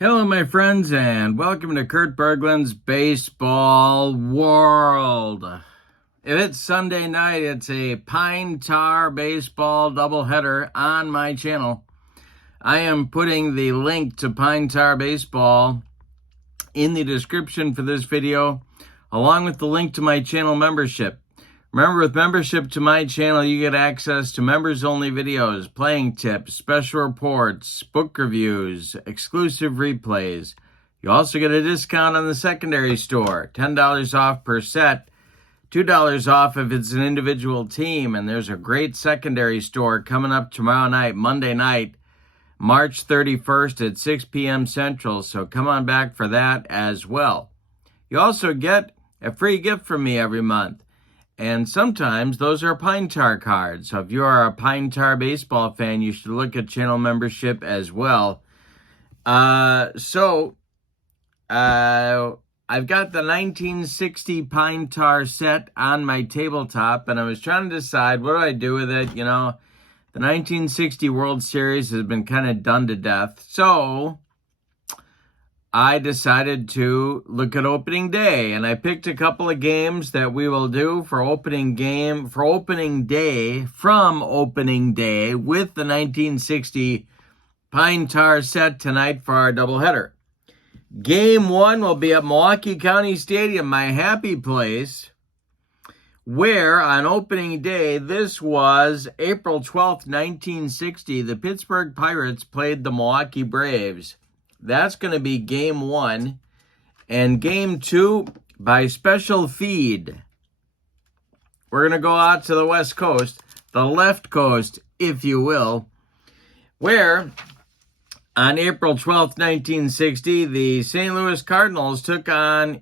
Hello, my friends, and welcome to Kurt Berglund's Baseball World. If it's Sunday night, it's a Pine Tar Baseball doubleheader on my channel. I am putting the link to Pine Tar Baseball in the description for this video, along with the link to my channel membership. Remember, with membership to my channel, you get access to members-only videos, playing tips, special reports, book reviews, exclusive replays. You also get a discount on the secondary store, $10 off per set, $2 off if it's an individual team, and there's a great secondary store coming up tomorrow night, Monday night, March 31st at 6 p.m. Central, so come on back for that as well. You also get a free gift from me every month. And sometimes those are Pine Tar cards. So if you are a Pine Tar baseball fan, you should look at channel membership as well. I've got the 1960 Pine Tar set on my tabletop, and I was trying to decide what do I do with it. You know, the 1960 World Series has been kind of done to death. So I decided to look at opening day, and I picked a couple of games that we will do for opening day with the 1960 Pine Tar set tonight for our doubleheader. Game one will be at Milwaukee County Stadium, my happy place, where on opening day, this was April 12th, 1960, the Pittsburgh Pirates played the Milwaukee Braves. That's going to be game one. And game two, by special feed, we're going to go out to the West Coast, the left coast, if you will, where on April 12th, 1960, the St. Louis Cardinals took on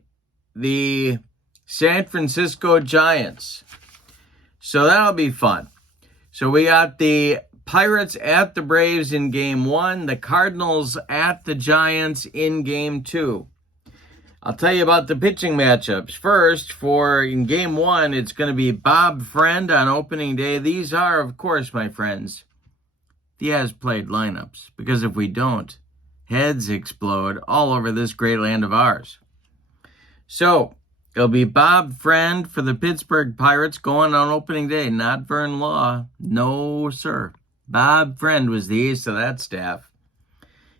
the San Francisco Giants. So that'll be fun. So we got the Pirates at the Braves in game one, the Cardinals at the Giants in game two. I'll tell you about the pitching matchups. First, in game one, it's going to be Bob Friend on opening day. These are, of course, my friends, the as-played lineups, because if we don't, heads explode all over this great land of ours. So it'll be Bob Friend for the Pittsburgh Pirates going on opening day, not Vern Law. No, sir. Bob Friend was the ace of that staff.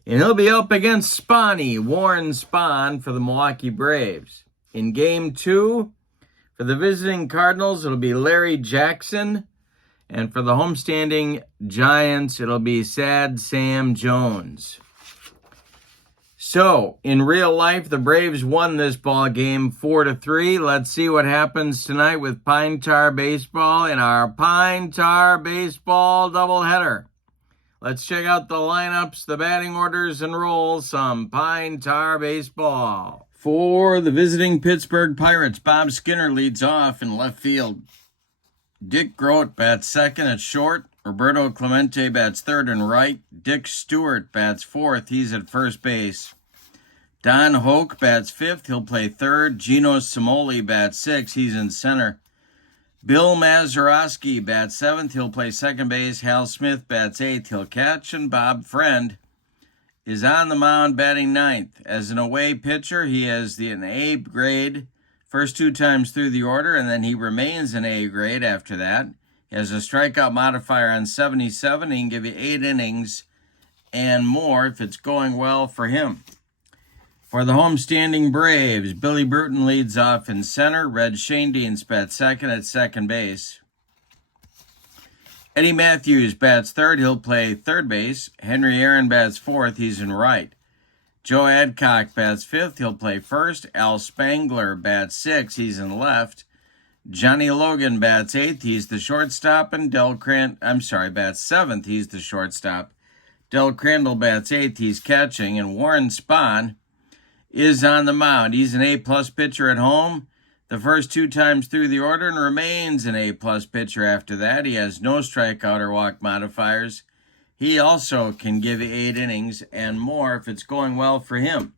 And he'll be up against Warren Spahn for the Milwaukee Braves. In game two, for the visiting Cardinals, it'll be Larry Jackson. And for the homestanding Giants, it'll be Sad Sam Jones. So, in real life, the Braves won this ball game 4-3. Let's see what happens tonight with Pine Tar Baseball in our Pine Tar Baseball doubleheader. Let's check out the lineups, the batting orders, and roll some Pine Tar Baseball. For the visiting Pittsburgh Pirates, Bob Skinner leads off in left field. Dick Groat bats second at short. Roberto Clemente bats third and right. Dick Stewart bats fourth. He's at first base. Don Hoke bats fifth. He'll play third. Gino Cimoli bats sixth. He's in center. Bill Mazeroski bats seventh. He'll play second base. Hal Smith bats eighth. He'll catch. And Bob Friend is on the mound batting ninth. As an away pitcher, he has an A grade first two times through the order, and then he remains an A grade after that. He has a strikeout modifier on 77. He can give you 8 innings and more if it's going well for him. For the homestanding Braves, Billy Bruton leads off in center. Red Schoendienst bats second at second base. Eddie Matthews bats third. He'll play third base. Henry Aaron bats fourth. He's in right. Joe Adcock bats fifth. He'll play first. Al Spangler bats sixth. He's in left. Johnny Logan bats eighth. He's the shortstop. And bats seventh. He's the shortstop. Del Crandall bats eighth. He's catching. And Warren Spahn is on the mound. He's an A-plus pitcher at home the first two times through the order and remains an A-plus pitcher after that. He has no strikeout or walk modifiers. He also can give you 8 innings and more if it's going well for him.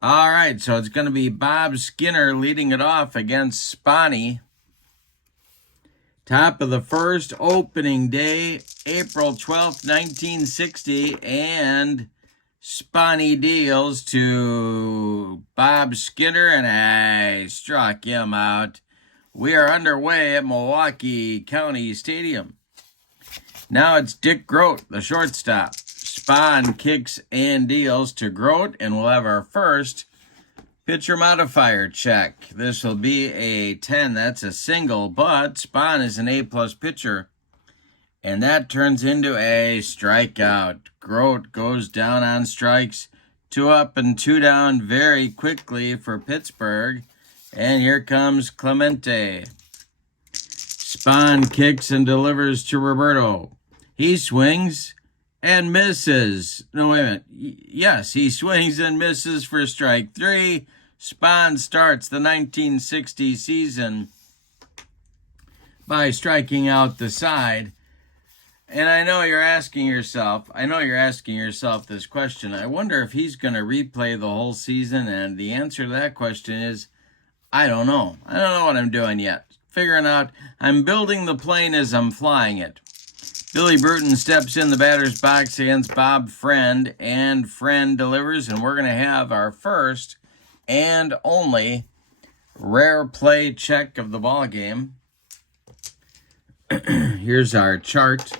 All right, so it's going to be Bob Skinner leading it off against Spahny. Top of the first, opening day, April 12th, 1960, and Spawny deals to Bob Skinner, and I struck him out. We are underway at Milwaukee County Stadium. Now it's Dick Grote, the shortstop. Spawn kicks and deals to Grote, and we'll have our first pitcher modifier check. This will be a 10. That's a single, but Spawn is an A-plus pitcher, and that turns into a strikeout. Grote goes down on strikes. 2 up and 2 down very quickly for Pittsburgh. And here comes Clemente. Spawn kicks and delivers to Roberto. He swings and misses. No, wait a minute. Yes, he swings and misses for strike 3. Spawn starts the 1960 season by striking out the side. And I know you're asking yourself this question. I wonder if he's going to replay the whole season, and the answer to that question is, I don't know. I don't know what I'm doing yet. Figuring out, I'm building the plane as I'm flying it. Billy Bruton steps in the batter's box against Bob Friend, and Friend delivers, and we're going to have our first and only rare play check of the ball game. Here's our chart.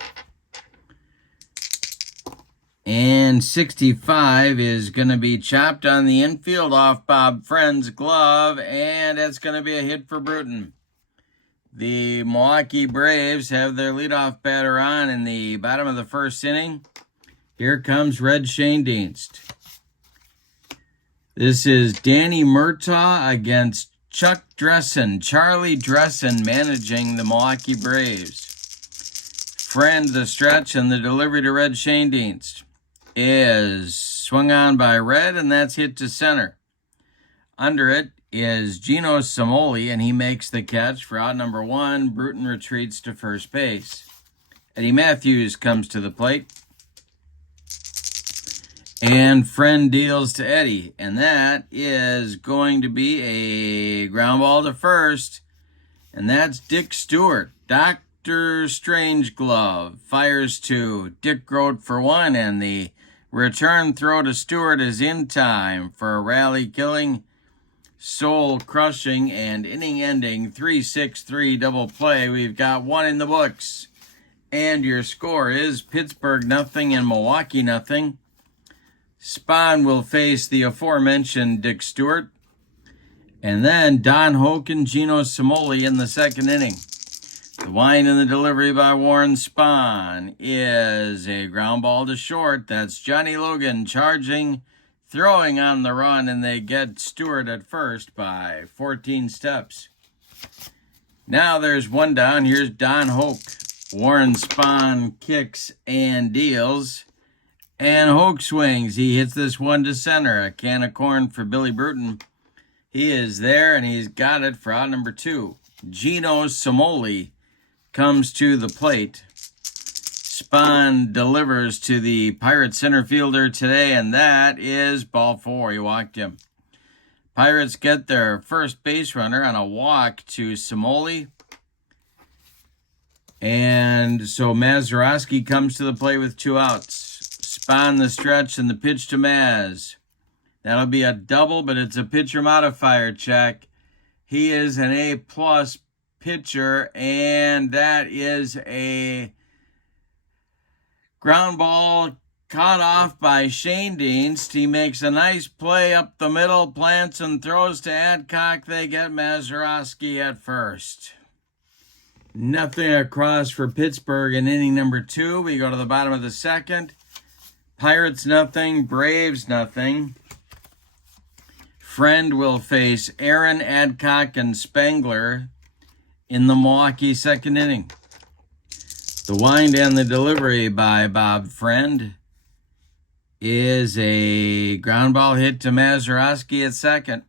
And 65 is going to be chopped on the infield off Bob Friend's glove, and that's going to be a hit for Bruton. The Milwaukee Braves have their leadoff batter on in the bottom of the first inning. Here comes Red Schoendienst. This is Danny Murtaugh against Chuck Dressen. Charlie Dressen managing the Milwaukee Braves. Friend the stretch, and the delivery to Red Schoendienst is swung on by Red, and that's hit to center. Under it is Gino Samoli, and he makes the catch for out number 1. Bruton retreats to first base. Eddie Matthews comes to the plate, and Friend deals to Eddie, and that is going to be a ground ball to first, and that's Dick Stewart. Dr. Strangeglove fires to Dick Grote for 1, and the return throw to Stewart is in time for a rally-killing, soul-crushing, and inning-ending 3-6-3 double play. We've got 1 in the books, and your score is Pittsburgh 0 and Milwaukee 0. Spawn will face the aforementioned Dick Stewart, and then Don Hoke and Gino Samoli in the second inning. The wind and the delivery by Warren Spahn is a ground ball to short. That's Johnny Logan charging, throwing on the run, and they get Stewart at first by 14 steps. Now there's 1 down. Here's Don Hoke. Warren Spahn kicks and deals, and Hoke swings. He hits this one to center. A can of corn for Billy Bruton. He is there, and he's got it for out number 2. Gino Samoli comes to the plate. Spahn delivers to the Pirates center fielder today, and that is ball 4. He walked him. Pirates get their first base runner on a walk to Samoli. And so Mazeroski comes to the plate with 2 outs. Spahn the stretch and the pitch to Maz. That'll be a double, but it's a pitcher modifier check. He is an A-plus pitcher, and that is a ground ball caught off by Schoendienst. He makes a nice play up the middle, plants and throws to Adcock. They get Mazeroski at first. 0 across for Pittsburgh in inning number 2. We go to the bottom of the second. Pirates 0, Braves 0. Friend will face Aaron, Adcock, and Spangler in the Milwaukee second inning. The wind and the delivery by Bob Friend is a ground ball hit to Mazeroski at second.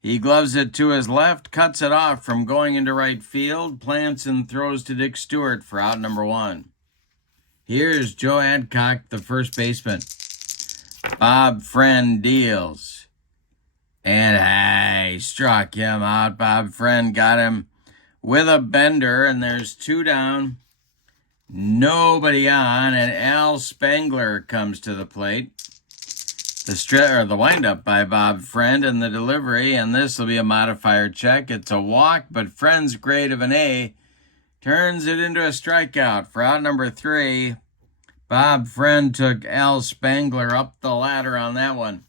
He gloves it to his left, cuts it off from going into right field, plants and throws to Dick Stewart for out number 1. Here's Joe Adcock, the first baseman. Bob Friend deals, and I struck him out. Bob Friend got him with a bender, and there's 2 down, nobody on, and Al Spangler comes to the plate. The windup by Bob Friend and the delivery, and this will be a modifier check. It's a walk, but Friend's grade of an A turns it into a strikeout. For out number 3, Bob Friend took Al Spangler up the ladder on that one.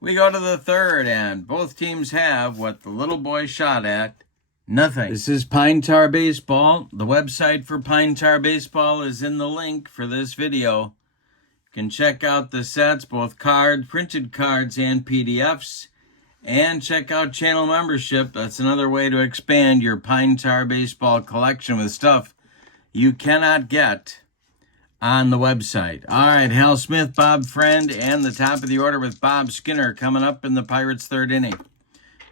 We go to the third, and both teams have what the little boy shot at, nothing. This is Pine Tar Baseball. The website for Pine Tar Baseball is in the link for this video. You can check out the sets, both cards, printed cards, and PDFs. And check out channel membership. That's another way to expand your Pine Tar Baseball collection with stuff you cannot get on the website. All right, Hal Smith, Bob Friend, and the top of the order with Bob Skinner coming up in the Pirates' third inning.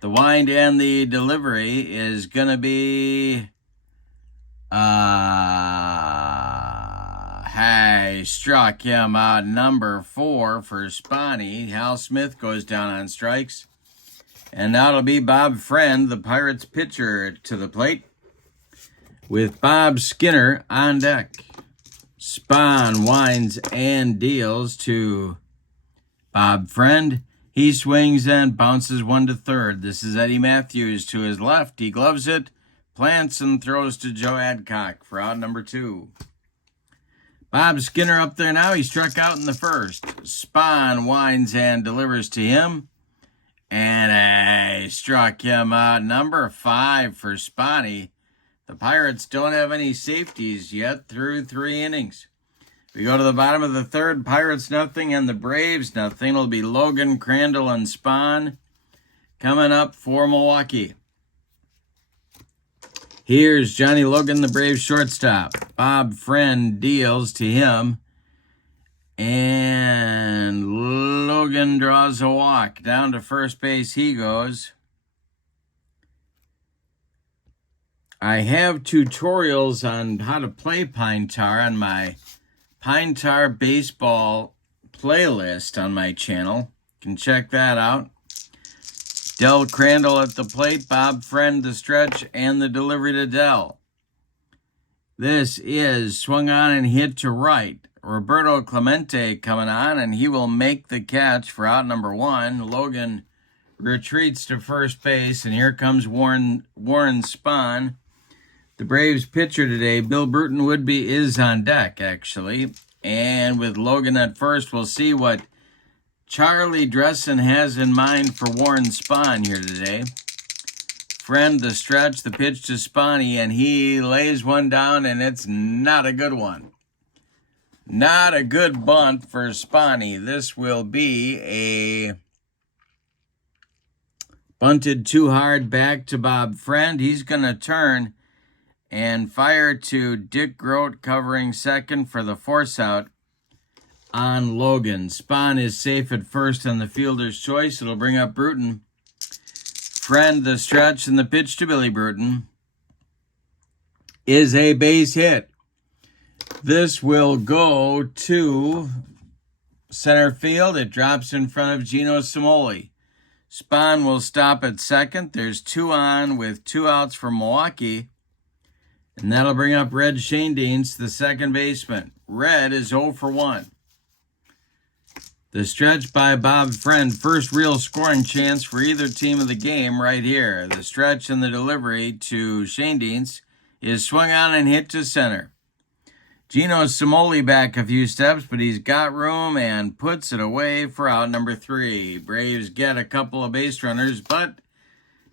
The wind and the delivery is going to be... Hey, struck him out number 4 for Spani. Hal Smith goes down on strikes. And now it'll be Bob Friend, the Pirates pitcher, to the plate with Bob Skinner on deck. Spahn winds and deals to Bob Friend. He swings and bounces 1 to third. This is Eddie Matthews to his left. He gloves it, plants, and throws to Joe Adcock for out number 2. Bob Skinner up there now. He struck out in the first. Spahn winds and delivers to him. And struck him out number 5 for Spani. The Pirates don't have any safeties yet through 3 innings. We go to the bottom of the third. Pirates nothing and the Braves nothing. It'll be Logan, Crandall, and Spahn coming up for Milwaukee. Here's Johnny Logan, the Braves shortstop. Bob Friend deals to him. And Logan draws a walk. Down to first base he goes. I have tutorials on how to play Pine Tar on my Pine Tar Baseball playlist on my channel. You can check that out. Del Crandall at the plate, Bob Friend the stretch, and the delivery to Del. This is swung on and hit to right. Roberto Clemente coming on, and he will make the catch for out number 1. Logan retreats to first base, and here comes Warren Spahn. The Braves pitcher today, Bill Bruton Woodby, is on deck, actually. And with Logan at first, we'll see what Charlie Dressen has in mind for Warren Spahn here today. Friend the stretch, the pitch to Spahny, and he lays one down, and it's not a good one. Not a good bunt for Spahny. This will be a bunted too hard back to Bob Friend. He's going to turn and fire to Dick Grote covering second for the force out on Logan. Spahn is safe at first on the fielder's choice. It'll bring up Bruton. Friend the stretch, and the pitch to Billy Bruton is a base hit. This will go to center field. It drops in front of Gino Cimoli. Spahn will stop at second. There's 2 on with 2 outs for Milwaukee. And that'll bring up Red Schoendienst, the second baseman. Red is 0 for 1. The stretch by Bob Friend, first real scoring chance for either team of the game right here. The stretch and the delivery to Schoendienst is swung on and hit to center. Gino Cimoli back a few steps, but he's got room and puts it away for out number 3. Braves get a couple of base runners, but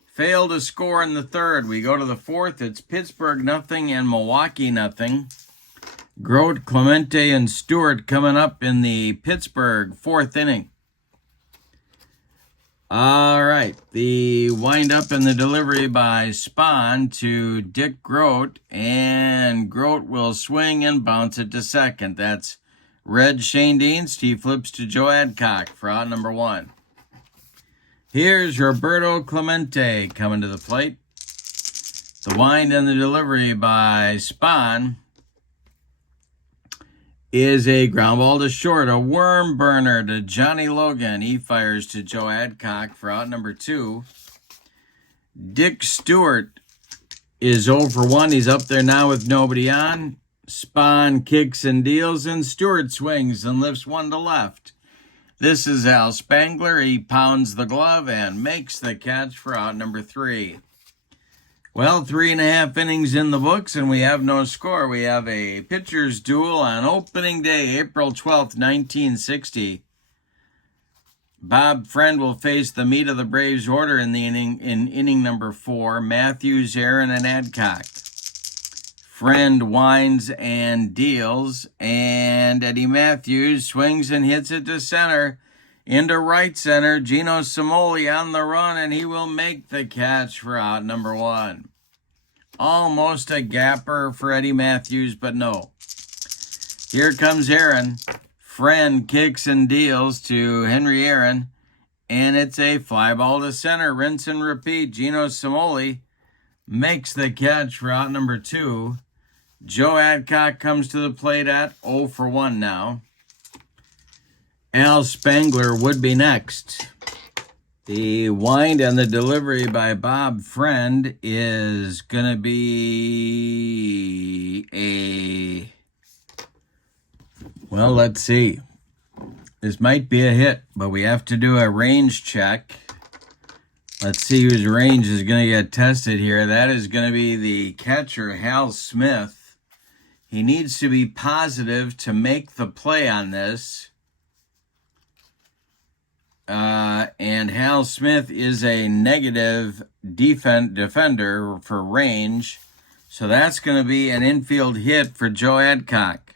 fail to score in the third. We go to the fourth. It's Pittsburgh nothing and Milwaukee nothing. Grote, Clemente, and Stewart coming up in the Pittsburgh 4th inning. All right, the wind-up and the delivery by Spahn to Dick Grote, and Grote will swing and bounce it to second. That's Red Schoendienst. He flips to Joe Adcock for out number 1. Here's Roberto Clemente coming to the plate. The wind and the delivery by Spahn is a ground ball to short, a worm burner to Johnny Logan. He fires to Joe Adcock for out number 2. Dick Stewart is 0 for 1. He's up there now with nobody on. Spahn kicks and deals, and Stewart swings and lifts one to left. This is Al Spangler. He pounds the glove and makes the catch for out number 3. Well, 3.5 innings in the books, and we have no score. We have a pitcher's duel on opening day, April 12th, 1960. Bob Friend will face the meat of the Braves order in inning number 4, Matthews, Aaron, and Adcock. Friend winds and deals, and Eddie Matthews swings and hits it to center. Into right center, Gino Cimoli on the run, and he will make the catch for out number 1. Almost a gapper for Eddie Matthews, but no. Here comes Aaron. Friend kicks and deals to Henry Aaron, and it's a fly ball to center. Rinse and repeat. Gino Cimoli makes the catch for out number 2. Joe Adcock comes to the plate at 0 for 1 now. Al Spangler would be next. The wind and the delivery by Bob Friend is going to be well, let's see. This might be a hit, but we have to do a range check. Let's see whose range is going to get tested here. That is going to be the catcher, Hal Smith. He needs to be positive to make the play on this. And Hal Smith is a negative defender for range. So that's going to be an infield hit for Joe Adcock.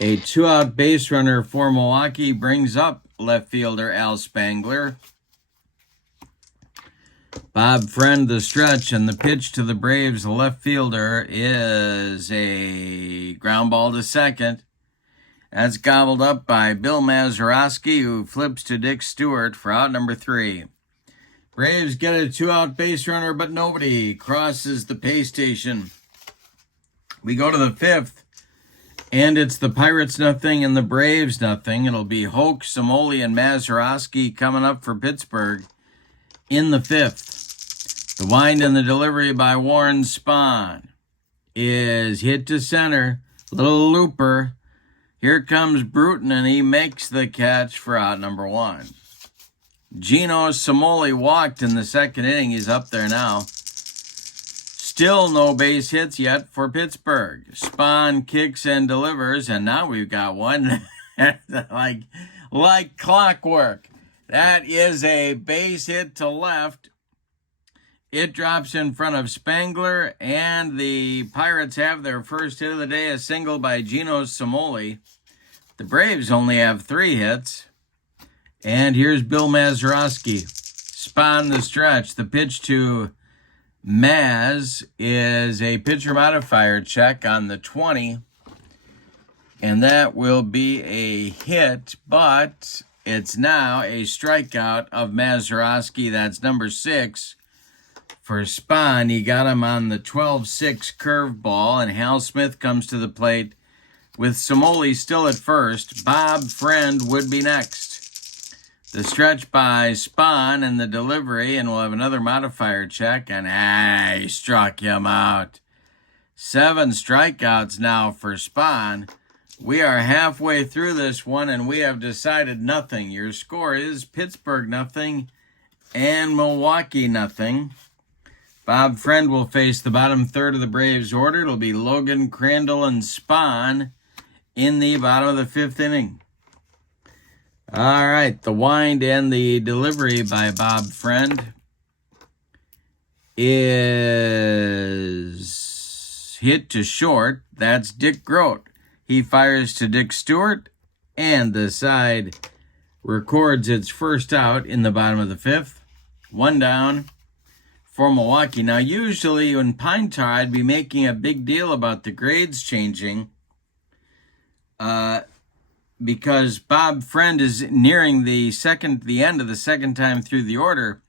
A 2-out base runner for Milwaukee brings up left fielder Al Spangler. Bob Friend the stretch, and the pitch to the Braves left fielder is a ground ball to second. That's gobbled up by Bill Mazeroski, who flips to Dick Stewart for out number 3. Braves get a 2-out base runner, but nobody crosses the pay station. We go to the 5th, and it's the Pirates nothing and the Braves nothing. It'll be Hoke, Cimoli, and Mazeroski coming up for Pittsburgh in the 5th. The wind and the delivery by Warren Spahn is hit to center. Little looper. Here comes Bruton, and he makes the catch for out number 1. Gino Cimoli walked in the 2nd inning. He's up there now. Still no base hits yet for Pittsburgh. Spahn kicks and delivers, and now we've got one like clockwork. That is a base hit to left. It drops in front of Spangler, and the Pirates have their first hit of the day, a single by Gino Cimoli. The Braves only have 3 hits. And here's Bill Mazeroski. Spahn the stretch. The pitch to Maz is a pitcher modifier check on the 20. And that will be a hit, but it's now a strikeout of Mazeroski. That's number 6. For Spahn, he got him on the 12-6 curveball, and Hal Smith comes to the plate with Cimoli still at first. Bob Friend would be next. The stretch by Spahn and the delivery, and we'll have another modifier check, and he struck him out. 7 strikeouts now for Spahn. We are halfway through this one, and we have decided nothing. Your score is Pittsburgh nothing and Milwaukee nothing. Bob Friend will face the bottom third of the Braves order. It'll be Logan, Crandall, and Spahn in the bottom of the 5th inning. All right, the wind and the delivery by Bob Friend is hit to short. That's Dick Grote. He fires to Dick Stewart, and the side records its first out in the bottom of the 5th. 1 down for Milwaukee. Now, usually in Pine Tar, I'd be making a big deal about the grades changing because Bob Friend is nearing the end of the second time through the order,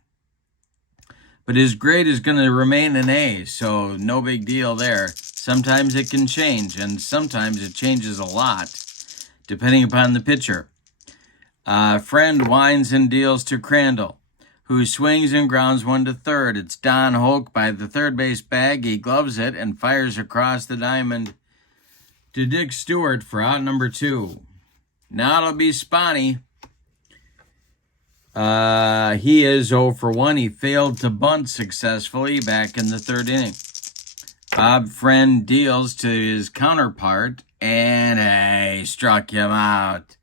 but his grade is going to remain an A, so no big deal there. Sometimes it can change, and sometimes it changes a lot, depending upon the pitcher. Friend winds and deals to Crandall, who swings and grounds 1 to third. It's Don Hoke by the third base bag. He gloves it and fires across the diamond to Dick Stewart for out number 2. Now it'll be Spawny. He is 0 for 1. He failed to bunt successfully back in the 3rd inning. Bob Friend deals to his counterpart, and he struck him out.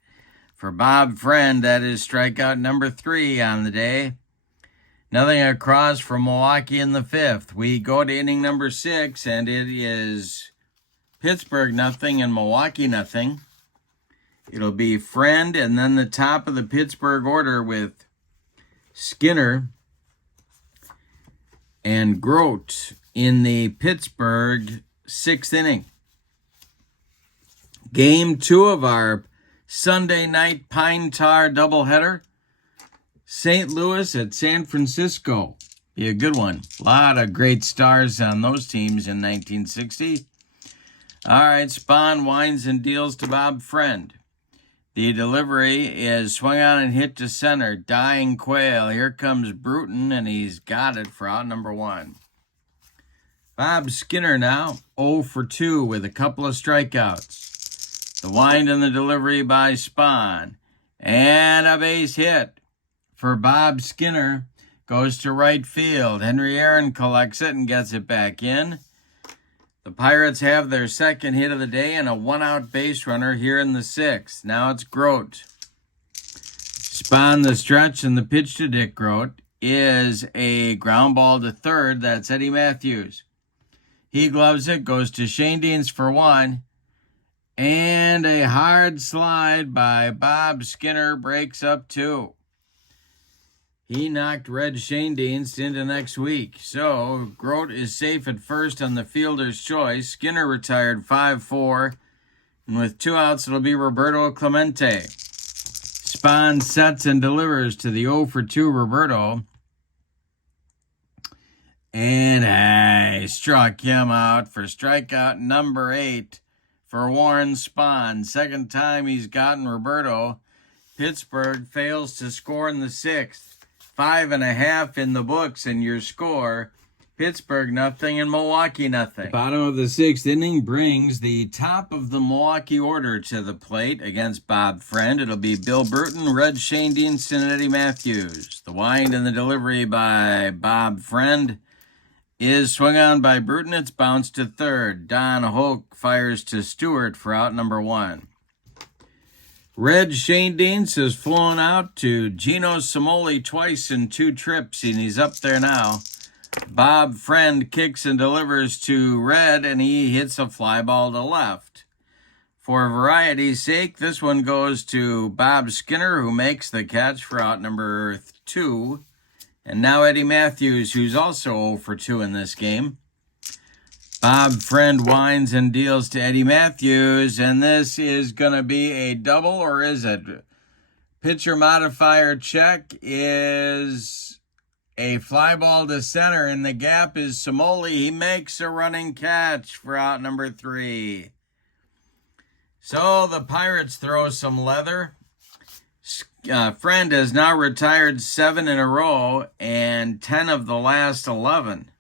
For Bob Friend, that is strikeout number 3 on the day. Nothing across for Milwaukee in the 5th. We go to inning number 6, and it is Pittsburgh nothing and Milwaukee nothing. It'll be Friend, and then the top of the Pittsburgh order with Skinner and Grote in the Pittsburgh 6th inning. Game 2 of our Sunday night Pine Tar doubleheader. St. Louis at San Francisco. Be a good one. A lot of great stars on those teams in 1960. All right, Spahn winds and deals to Bob Friend. The delivery is swung on and hit to center. Dying Quail. Here comes Bruton, and he's got it for out number 1. Bob Skinner now 0 for 2 with a couple of strikeouts. The wind and the delivery by Spahn. And a base hit for Bob Skinner. Goes to right field. Henry Aaron collects it and gets it back in. The Pirates have their second hit of the day and a 1-out base runner here in the 6th. Now it's Grote. Spahn the stretch, and the pitch to Dick Grote is a ground ball to 3rd. That's Eddie Matthews. He gloves it, goes to Shane Deans for 1. And a hard slide by Bob Skinner breaks up 2. He knocked Red Shane Deans into next week. So, Grote is safe at first on the fielder's choice. Skinner retired 5-4. And with 2 outs, it'll be Roberto Clemente. Spahn sets and delivers to the 0 for 2 Roberto. And he struck him out for strikeout number 8 for Warren Spahn. Second time he's gotten Roberto. Pittsburgh fails to score in the 6th. 5.5 in the books, and your score, Pittsburgh nothing and Milwaukee nothing. The bottom of the 6th inning brings the top of the Milwaukee order to the plate against Bob Friend. It'll be Bill Bruton, Red Shane Deans, and Eddie Matthews. The wind and the delivery by Bob Friend is swung on by Bruton. It's bounced to 3rd. Don Hoke fires to Stewart for out number 1. Red Shane Deans has flown out to Gino Simoli twice in 2 trips, and he's up there now. Bob Friend kicks and delivers to Red, and he hits a fly ball to left. For variety's sake, this one goes to Bob Skinner, who makes the catch for out number 2. And now Eddie Matthews, who's also 0 for 2 in this game. Bob Friend winds and deals to Eddie Matthews, and this is going to be a double, or is it? Pitcher modifier check is a fly ball to center, and the gap is Simoli. He makes a running catch for out number 3. So the Pirates throw some leather. Friend has now retired 7 in a row and 10 of the last 11.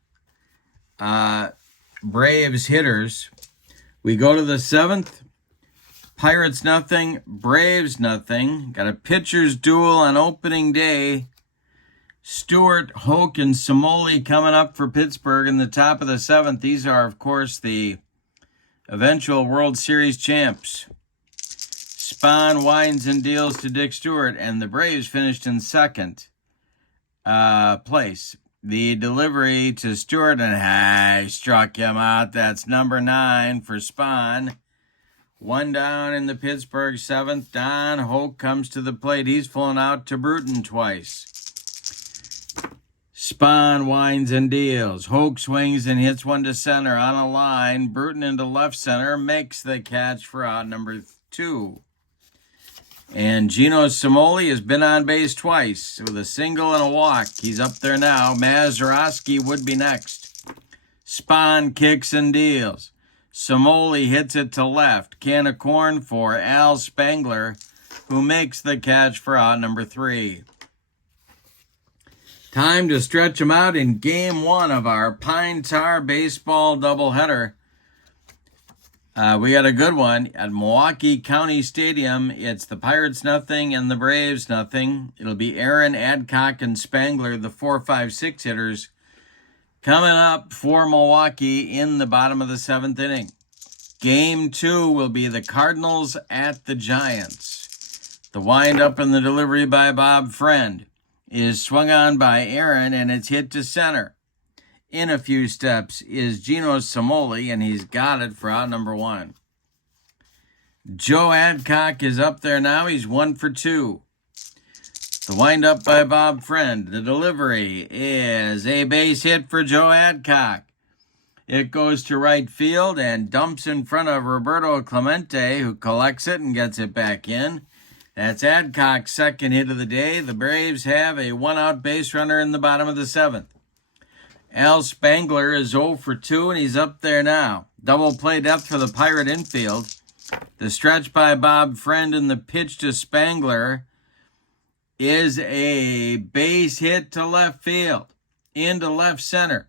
Braves hitters. We go to the 7th. Pirates nothing, Braves nothing. Got a pitcher's duel on opening day. Stewart, Hoke, and Simoli coming up for Pittsburgh in the top of the 7th. These are, of course, the eventual World Series champs. Spahn winds and deals to Dick Stewart, and the Braves finished in 2nd place. The delivery to Stewart, and he struck him out. That's number 9 for Spahn. 1 down in the Pittsburgh 7th. Don Hoke comes to the plate. He's flown out to Bruton twice. Spahn winds and deals. Hoke swings and hits one to center on a line. Bruton into left center makes the catch for out number 2. And Gino Simoli has been on base twice with a single and a walk. He's up there now. Mazeroski would be next. Spahn kicks and deals. Simoli hits it to left. Can of corn for Al Spangler, who makes the catch for out number 3. Time to stretch them out in Game 1 of our Pine Tar Baseball doubleheader. We got a good one at Milwaukee County Stadium. It's the Pirates nothing and the Braves nothing. It'll be Aaron, Adcock, and Spangler, the 4, 5, 6 hitters, coming up for Milwaukee in the bottom of the 7th inning. Game 2 will be the Cardinals at the Giants. The windup and the delivery by Bob Friend is swung on by Aaron, and it's hit to center. In a few steps is Gino Samoli, and he's got it for out number 1. Joe Adcock is up there now. He's 1 for 2. The windup by Bob Friend. The delivery is a base hit for Joe Adcock. It goes to right field and dumps in front of Roberto Clemente, who collects it and gets it back in. That's Adcock's second hit of the day. The Braves have a 1-out base runner in the bottom of the 7th. Al Spangler is 0 for 2, and he's up there now. Double play depth for the Pirate infield. The stretch by Bob Friend and the pitch to Spangler is a base hit to left field, into left center.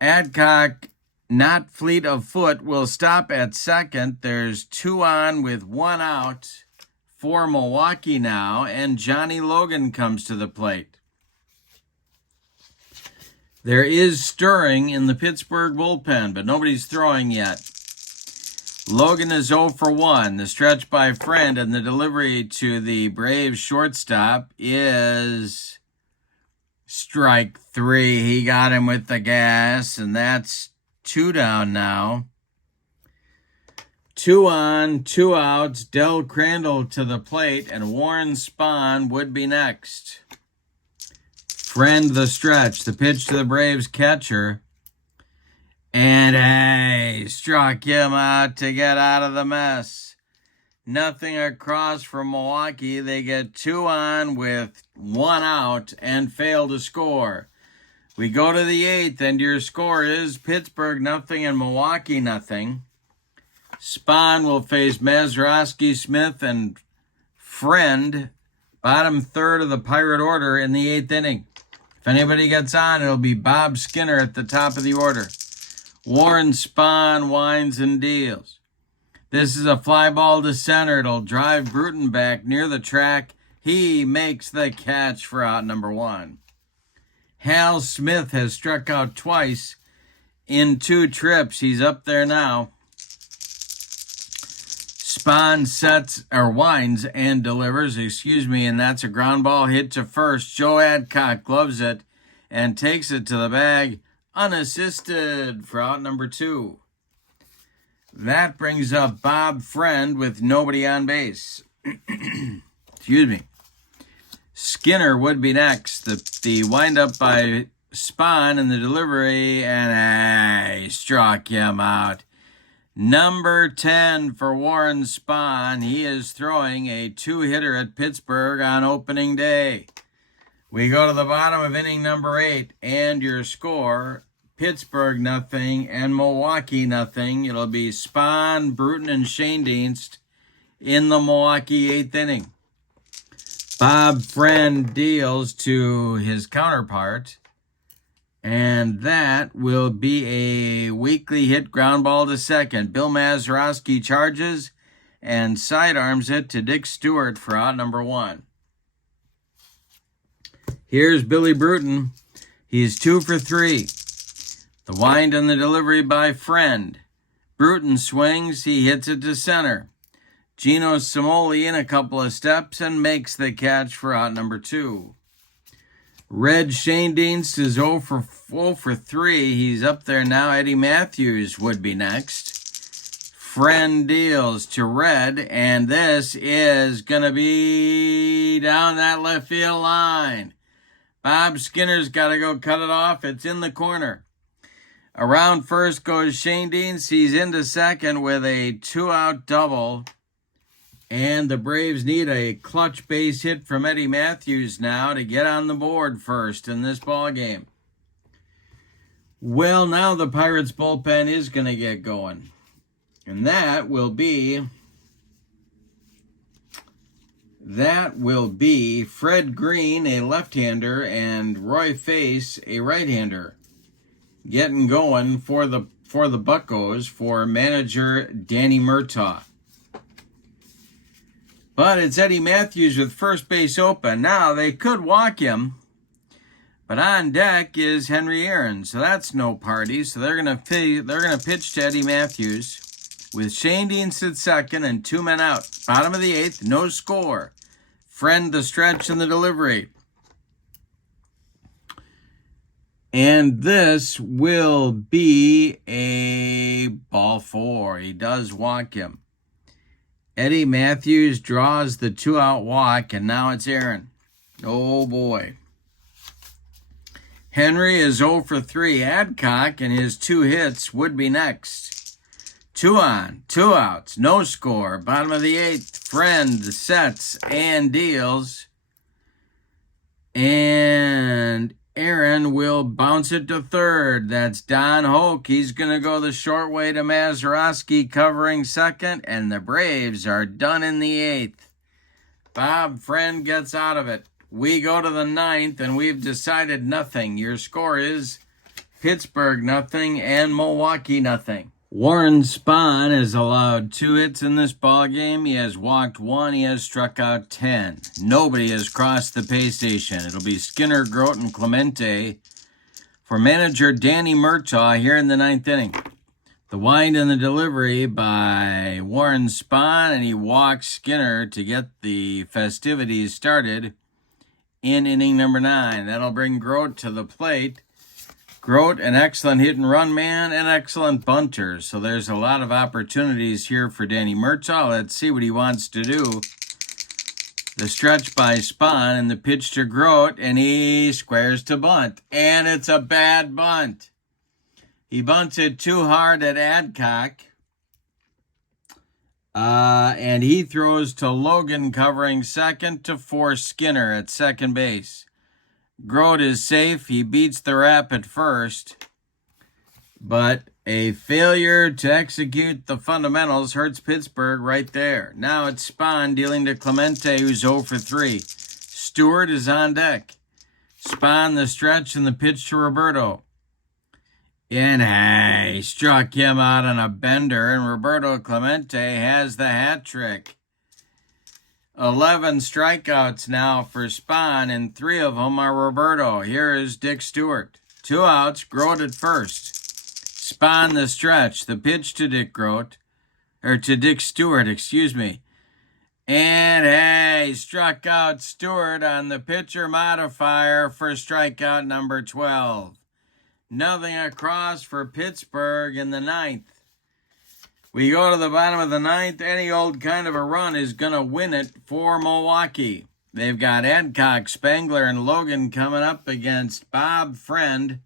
Adcock, not fleet of foot, will stop at second. There's 2 on with 1 out for Milwaukee now, and Johnny Logan comes to the plate. There is stirring in the Pittsburgh bullpen, but nobody's throwing yet. Logan is 0 for 1. The stretch by Friend and the delivery to the Braves shortstop is strike 3. He got him with the gas, and that's 2 down now. 2 on, 2 outs. Del Crandall to the plate, and Warren Spahn would be next. Friend the stretch. The pitch to the Braves catcher. And hey, struck him out to get out of the mess. Nothing across from Milwaukee. They get 2 on with 1 out and fail to score. We go to the 8th, and your score is Pittsburgh nothing and Milwaukee nothing. Spahn will face Mazeroski, Smith, and Friend, bottom third of the Pirate order in the 8th inning. If anybody gets on, it'll be Bob Skinner at the top of the order. Warren Spahn winds and deals. This is a fly ball to center. It'll drive Bruton back near the track. He makes the catch for out number 1. Hal Smith has struck out twice in 2 trips. He's up there now. Spahn winds and delivers, and that's a ground ball hit to first. Joe Adcock gloves it and takes it to the bag unassisted for out number 2. That brings up Bob Friend with nobody on base. Skinner would be next. The windup by Spahn and the delivery, and he struck him out. Number 10 for Warren Spahn. He is throwing a 2-hitter at Pittsburgh on opening day. We go to the bottom of inning number 8, and your score, Pittsburgh nothing and Milwaukee nothing. It'll be Spahn, Bruton, and Schoendienst in the Milwaukee 8th inning. Bob Friend deals to his counterpart, and that will be a weakly hit ground ball to second. Bill Mazeroski charges and sidearms it to Dick Stewart for out number 1. Here's Billy Bruton. He's 2 for 3. The wind and the delivery by Friend. Bruton swings. He hits it to center. Gino Samoli in a couple of steps and makes the catch for out number 2. Red Schoendienst is 0 for 3. He's up there now. Eddie Matthews would be next. Friend deals to Red, and this is going to be down that left field line. Bob Skinner's got to go cut it off. It's in the corner. Around first goes Schoendienst. He's into second with a 2-out double. And the Braves need a clutch base hit from Eddie Matthews now to get on the board first in this ball game. Well, now the Pirates bullpen is going to get going. And that will be Fred Green, a left-hander, and Roy Face, a right-hander, getting going for the for the Buccos for manager Danny Murtaugh. But it's Eddie Matthews with first base open. Now, they could walk him, but on deck is Henry Aaron, so that's no party. So they're gonna pitch to Eddie Matthews with Shane Deans at second and 2 men out. Bottom of the 8th, no score. Friend the stretch and the delivery. And this will be a ball 4. He does walk him. Eddie Matthews draws the 2-out walk, and now it's Aaron. Oh, boy. Henry is 0 for 3. Adcock and his 2 hits would be next. 2 on, 2 outs, no score. Bottom of the 8th, Friend sets and deals. And Aaron will bounce it to third. That's Don Hoke. He's going to go the short way to Mazeroski covering second, and the Braves are done in the 8th. Bob Friend gets out of it. We go to the 9th, and we've decided nothing. Your score is Pittsburgh nothing and Milwaukee nothing. Warren Spahn has allowed 2 hits in this ball game. He has walked 1. He has struck out 10. Nobody has crossed the pay station. It'll be Skinner, Grote, and Clemente for manager Danny Murtaugh here in the 9th inning. The wind and the delivery by Warren Spahn, and he walks Skinner to get the festivities started in inning number 9. That'll bring Grote to the plate. Grote, an excellent hit and run man, and excellent bunter. So there's a lot of opportunities here for Danny Murtaugh. Let's see what he wants to do. The stretch by Spahn and the pitch to Grote, and he squares to bunt. And it's a bad bunt. He bunted too hard at Adcock. And he throws to Logan covering second to force Skinner at second base. Grote is safe. He beats the rap at first. But a failure to execute the fundamentals hurts Pittsburgh right there. Now it's Spahn dealing to Clemente, who's 0 for 3. Stewart is on deck. Spahn the stretch and the pitch to Roberto. And he struck him out on a bender, and Roberto Clemente has the hat trick. 11 strikeouts now for Spahn, and 3 of them are Roberto. Here is Dick Stewart. 2 outs, Grote at first. Spahn the stretch, the pitch to Dick Stewart, excuse me. And he struck out Stewart on the pitcher modifier for strikeout number 12. Nothing across for Pittsburgh in the 9th. We go to the bottom of the 9th. Any old kind of a run is going to win it for Milwaukee. They've got Adcock, Spangler, and Logan coming up against Bob Friend,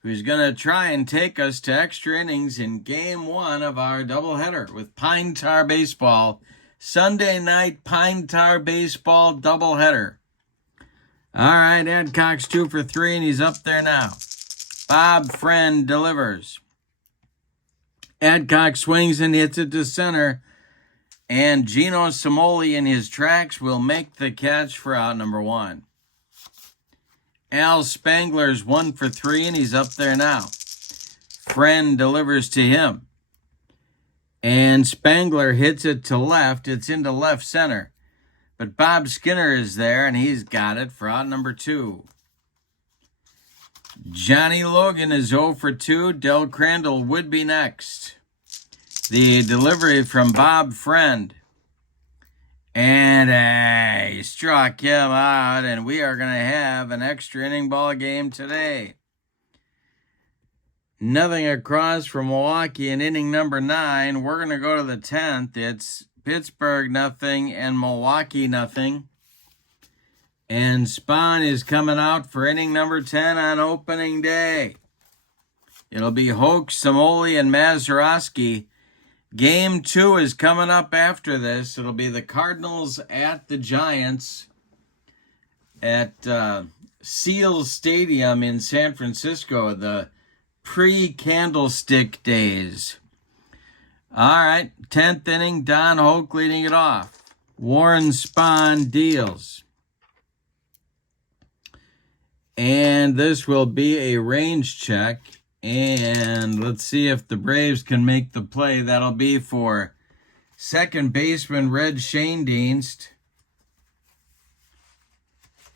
who's going to try and take us to extra innings in Game 1 of our doubleheader with Pine Tar Baseball. Sunday night Pine Tar Baseball doubleheader. All right, Adcock's 2 for 3, and he's up there now. Bob Friend delivers. Adcock swings and hits it to center. And Gino Cimoli in his tracks will make the catch for out number 1. Al Spangler's 1 for 3, and he's up there now. Friend delivers to him. And Spangler hits it to left. It's into left center. But Bob Skinner is there, and he's got it for out number 2. Johnny Logan is 0 for 2. Del Crandall would be next. The delivery from Bob Friend. And he struck him out, and we are going to have an extra inning ball game today. Nothing across from Milwaukee in inning number 9. We're going to go to the 10th. It's Pittsburgh nothing and Milwaukee nothing. And Spahn is coming out for inning number 10 on opening day. It'll be Hoke, Cimoli, and Mazeroski. Game 2 is coming up after this. It'll be the Cardinals at the Giants at Seals Stadium in San Francisco, the pre-Candlestick days. All right, 10th inning, Don Hoke leading it off. Warren Spahn deals. And this will be a range check. And let's see if the Braves can make the play. That'll be for second baseman Red Schoendienst.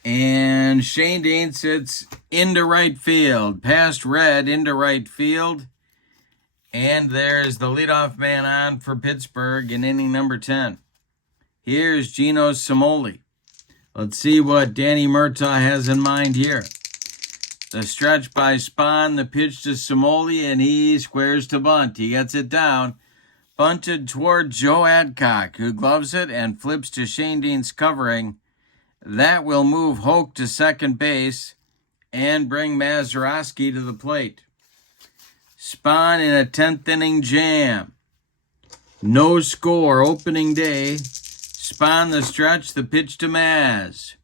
And Schoendienst, it's into right field. Past Red, into right field. And there's the leadoff man on for Pittsburgh in inning number 10. Here's Gino Cimoli. Let's see what Danny Murtaugh has in mind here. The stretch by Spahn, the pitch to Cimoli, and he squares to bunt. He gets it down. Bunted toward Joe Adcock, who gloves it and flips to Schoendienst covering. That will move Hoke to second base and bring Mazeroski to the plate. Spahn in a 10th inning jam. No score opening day. Spahn the stretch, the pitch to Maz.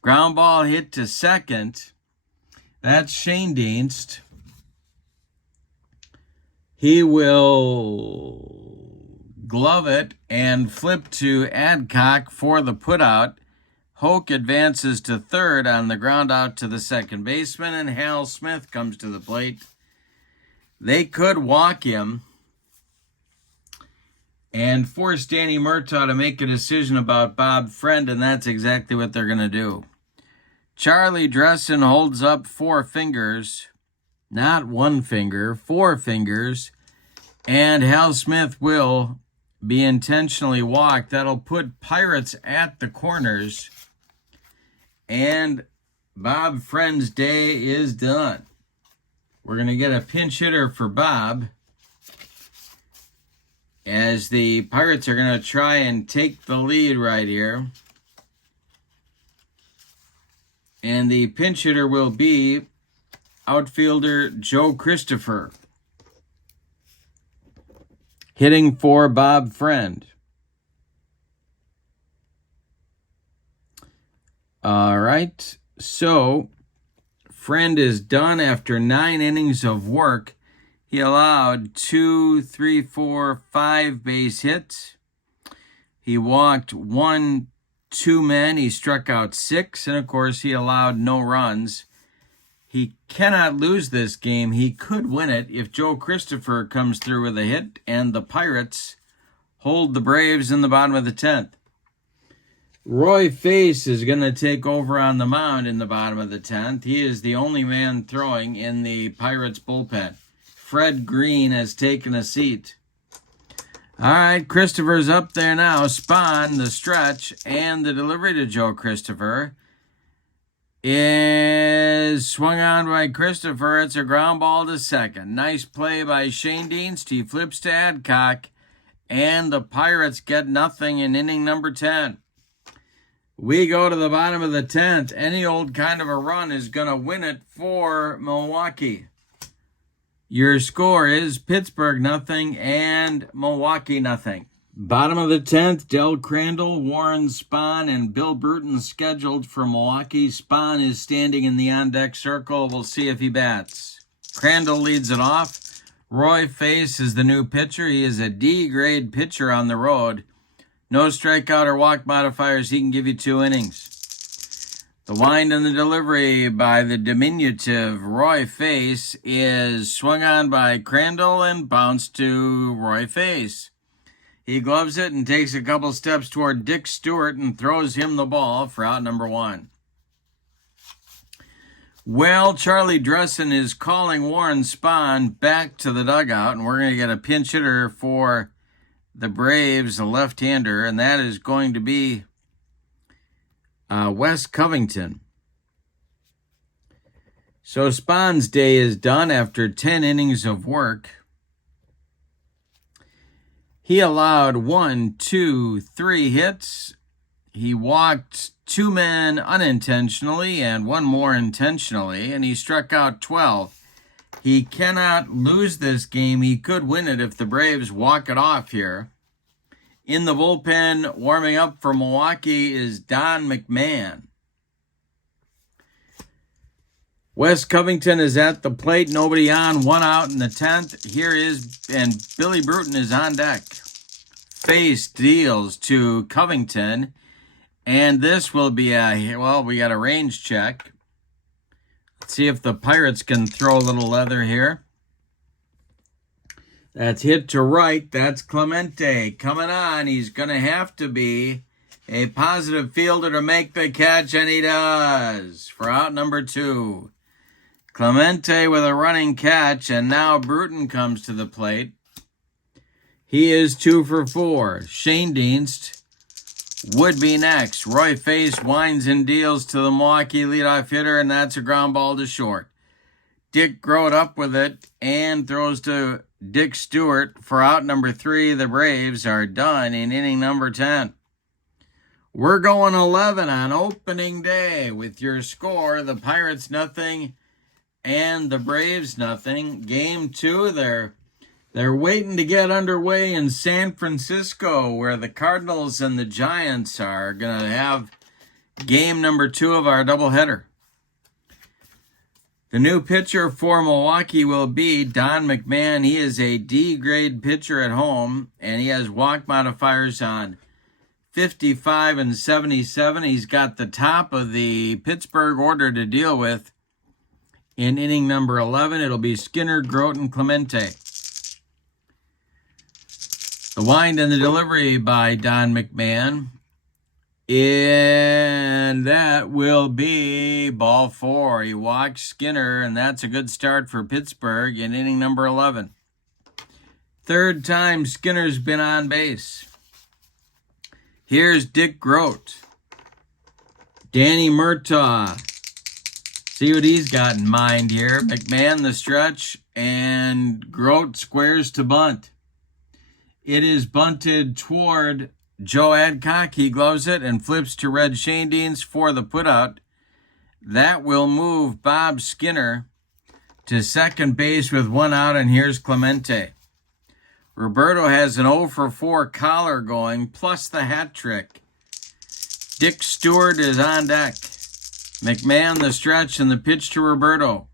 Ground ball hit to second. That's Schoendienst. He will glove it and flip to Adcock for the putout. Hoke advances to third on the ground out to the second baseman, and Hal Smith comes to the plate. They could walk him and force Danny Murtaugh to make a decision about Bob Friend, and that's exactly what they're going to do. Charlie Dressen holds up 4 fingers, not 1 finger, 4 fingers, and Hal Smith will be intentionally walked. That'll put Pirates at the corners, and Bob Friend's day is done. We're going to get a pinch hitter for Bob, as the Pirates are going to try and take the lead right here. And the pinch hitter will be outfielder Joe Christopher, hitting for Bob Friend. All right, so Friend is done after 9 innings of work. He allowed 2, 3, 4, 5 base hits. He walked 1, 2 men. He struck out 6, and of course he allowed no runs. He cannot lose this game. He could win it if Joe Christopher comes through with a hit and the Pirates hold the Braves in the bottom of the 10th. Roy Face is going to take over on the mound in the bottom of the 10th. He is the only man throwing in the Pirates bullpen. Fred Green has taken a seat. All right, Christopher's up there now. Spahn, the stretch, and the delivery to Joe Christopher is swung on by Christopher. It's a ground ball to second. Nice play by Schoendienst. He flips to Adcock, and the Pirates get nothing in inning number 10. We go to the bottom of the 10th. Any old kind of a run is going to win it for Milwaukee. Your score is Pittsburgh nothing and Milwaukee nothing. Bottom of the 10th, Del Crandall, Warren Spahn, and Bill Bruton scheduled for Milwaukee. Spahn is standing in the on-deck circle. We'll see if he bats. Crandall leads it off. Roy Face is the new pitcher. He is a D-grade pitcher on the road. No strikeout or walk modifiers. He can give you 2 innings. The wind and the delivery by the diminutive Roy Face is swung on by Crandall and bounced to Roy Face. He gloves it and takes a couple steps toward Dick Stewart and throws him the ball for out number 1. Well, Charlie Dressen is calling Warren Spahn back to the dugout, and we're going to get a pinch hitter for the Braves, a left-hander, and that is going to be Wes Covington. So Spahn's day is done after 10 innings of work. He allowed 1, 2, 3 hits. He walked 2 men unintentionally and 1 more intentionally, and he struck out 12. He cannot lose this game. He could win it if the Braves walk it off here. In the bullpen, warming up for Milwaukee is Don McMahon. Wes Covington is at the plate. Nobody on. 1 out in the 10th. Here is, and Billy Bruton is on deck. Face deals to Covington. And this will be we got a range check. Let's See if the Pirates can throw a little leather here. That's hit to right. That's Clemente coming on. He's going to have to be a positive fielder to make the catch, and he does for out number 2. Clemente with a running catch, and now Bruton comes to the plate. He is 2 for 4. Shane Dienst would be next. Roy Face winds and deals to the Milwaukee leadoff hitter, and that's a ground ball to short. Dick Grote up with it and throws to Dick Stewart for out number 3. The Braves are done in inning number 10. We're going 11 on opening day with your score. The Pirates nothing and the Braves nothing. Game 2, they're waiting to get underway in San Francisco, where the Cardinals and the Giants are going to have game number 2 of our doubleheader. The new pitcher for Milwaukee will be Don McMahon. He is a D-grade pitcher at home, and he has walk modifiers on 55 and 77. He's got the top of the Pittsburgh order to deal with in inning number 11. It'll be Skinner, Grote, and Clemente. The wind and the delivery by Don McMahon. And that will be ball 4. He walks Skinner, and that's a good start for Pittsburgh in inning number 11. Third time Skinner's been on base. Here's Dick Grote. Danny Murtaugh. See what he's got in mind here. McMahon the stretch, and Grote squares to bunt. It is bunted toward Joe Adcock. He gloves it and flips to Red Shane Dienst for the putout. That will move Bob Skinner to second base with 1 out, and here's Clemente. Roberto has an 0 for 4 collar going, plus the hat trick. Dick Stewart is on deck. McMahon the stretch and the pitch to Roberto.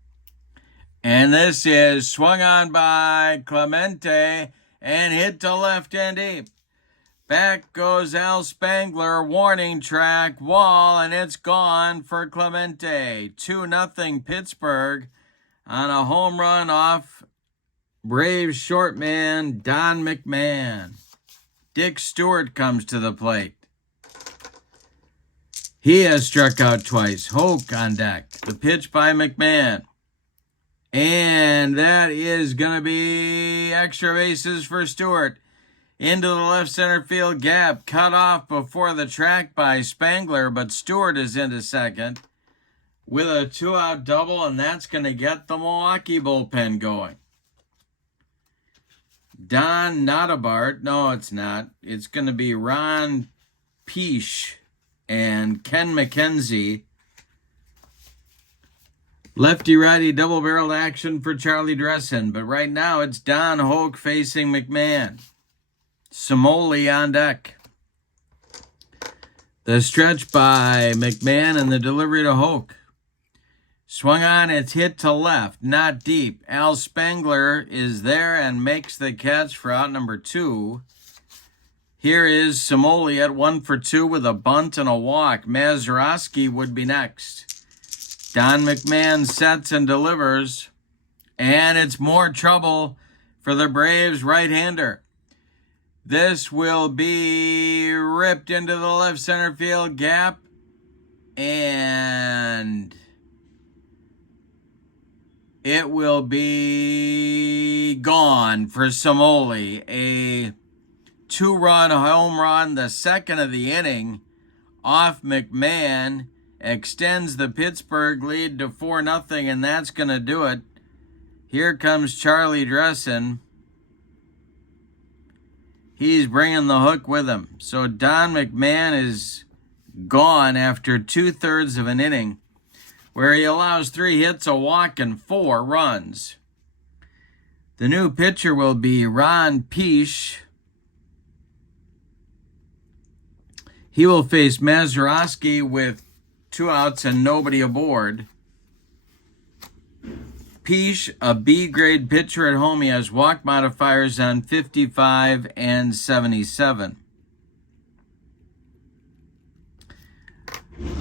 And this is swung on by Clemente and hit to left and deep. Back goes Al Spangler, warning track, wall, and it's gone for Clemente. 2-0 Pittsburgh on a home run off Braves short man Don McMahon. Dick Stewart comes to the plate. He has struck out twice. Hoke on deck. The pitch by McMahon. And that is going to be extra bases for Stewart. Into the left center field gap. Cut off before the track by Spangler, but Stewart is into second with a 2-out double, and that's going to get the Milwaukee bullpen going. Don Notabart. No, it's not. It's going to be Ron Peesh and Ken McKenzie. Lefty-righty double-barreled action for Charlie Dressen, but right now it's Don Hoke facing McMahon. Samoli on deck. The stretch by McMahon and the delivery to Hoke. Swung on, it's hit to left, not deep. Al Spangler is there and makes the catch for out number 2. Here is Samoli at 1 for 2 with a bunt and a walk. Mazeroski would be next. Don McMahon sets and delivers, and it's more trouble for the Braves right-hander. This will be ripped into the left center field gap, and it will be gone for Samoli. A 2-run home run, the second of the inning, off McMahon, extends the Pittsburgh lead to 4-0, and that's going to do it. Here comes Charlie Dressen. He's bringing the hook with him. So Don McMahon is gone after 2/3 of an inning, where he allows 3 hits, a walk, and 4 runs. The new pitcher will be Ron Peesh. He will face Mazeroski with 2 outs and nobody aboard. Peesh, a B-grade pitcher at home. He has walk modifiers on 55 and 77.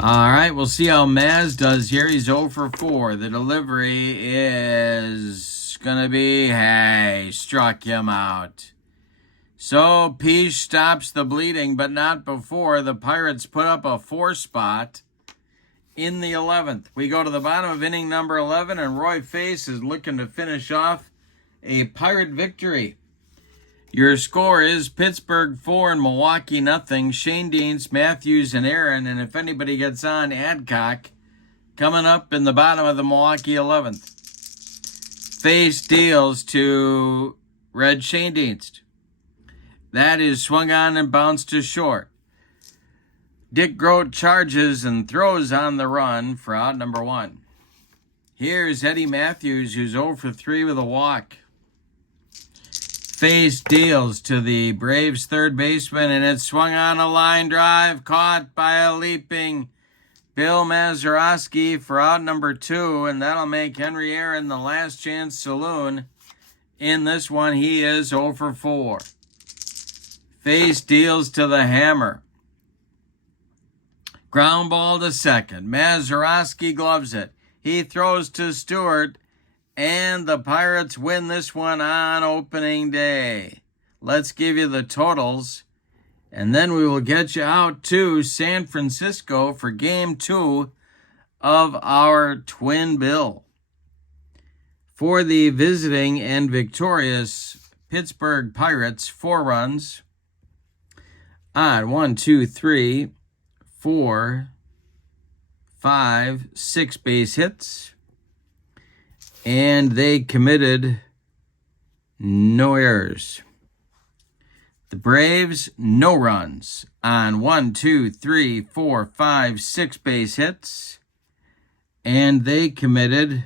All right, we'll see how Maz does here. He's 0 for 4. The delivery is going to be, hey, struck him out. So Peach stops the bleeding, but not before. The Pirates put up a 4 spot in the 11th. We go to the bottom of inning number 11, and Roy Face is looking to finish off a Pirate victory. Your score is Pittsburgh 4 and Milwaukee nothing. Shane Deans, Matthews, and Aaron. And if anybody gets on, Adcock coming up in the bottom of the Milwaukee 11th. Face deals to Red Shane Deans. That is swung on and bounced to short. Dick Grote charges and throws on the run for out number 1. Here's Eddie Matthews, who's 0 for 3 with a walk. Face deals to the Braves third baseman, and it's swung on a line drive, caught by a leaping Bill Mazeroski for out number 2, and that'll make Henry Aaron the last chance saloon. In this one, he is 0 for 4. Face deals to the hammer. Ground ball to second. Mazeroski gloves it. He throws to Stewart. And the Pirates win this one on opening day. Let's give you the totals. And then we will get you out to San Francisco for Game 2 of our Twin Bill. For the visiting and victorious Pittsburgh Pirates, 4 runs on 1, 2, 3, 4, 5, 6 base hits. And they committed no errors. The Braves, no runs on 1, 2, 3, 4, 5, 6 base hits. And they committed,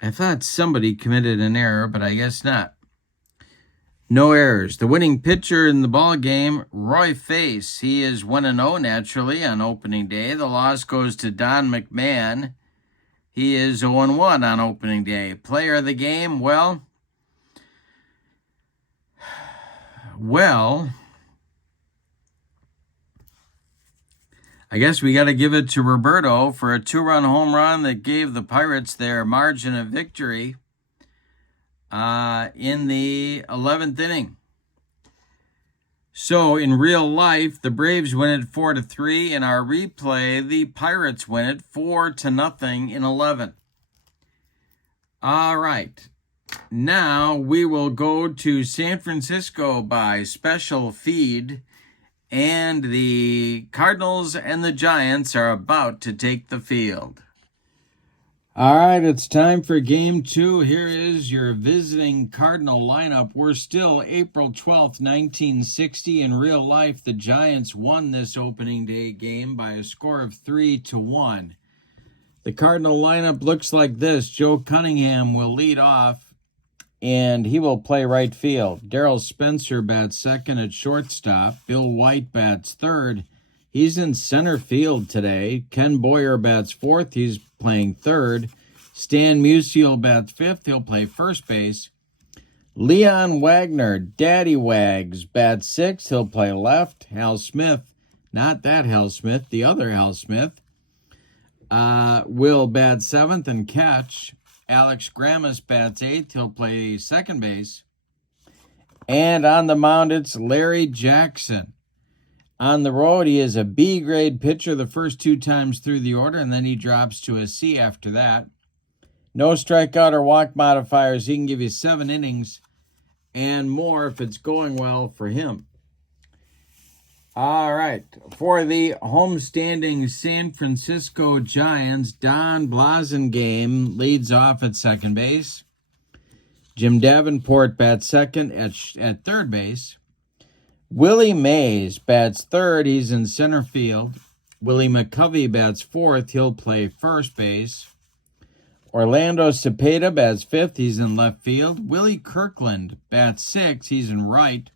I thought somebody committed an error, but I guess not. No errors. The winning pitcher in the ball game, Roy Face. He is 1-0 naturally on opening day. The loss goes to Don McMahon. He is 0-1 on opening day. Player of the game, well, I guess we got to give it to Roberto for a 2-run home run that gave the Pirates their margin of victory in the 11th inning. So in real life, the Braves win it 4-3. In our replay, the Pirates win it 4-0 in 11. All right. Now we will go to San Francisco by special feed, and the Cardinals and the Giants are about to take the field. All right, it's time for Game 2. Here is your visiting Cardinal lineup. We're still April 12th, 1960. In real life, the Giants won this opening day game by a score of 3-1. The Cardinal lineup looks like this. Joe Cunningham will lead off, and he will play right field. Darrell Spencer bats second at shortstop. Bill White bats third. He's in center field today. Ken Boyer bats fourth. He's playing third. Stan Musial bats fifth. He'll play first base. Leon Wagner, Daddy Wags, bats sixth. He'll play left. Hal Smith, not that Hal Smith, the other Hal Smith, will bat seventh and catch. Alex Grammas bats eighth. He'll play second base. And on the mound, it's Larry Jackson. On the road, he is a B-grade pitcher the first 2 times through the order, and then he drops to a C after that. No strikeout or walk modifiers. He can give you 7 innings and more if it's going well for him. All right. For the homestanding San Francisco Giants, Don Blasingame leads off at second base. Jim Davenport bats second at third base. Willie Mays bats third. He's in center field. Willie McCovey bats fourth. He'll play first base. Orlando Cepeda bats fifth. He's in left field. Willie Kirkland bats sixth. He's in right.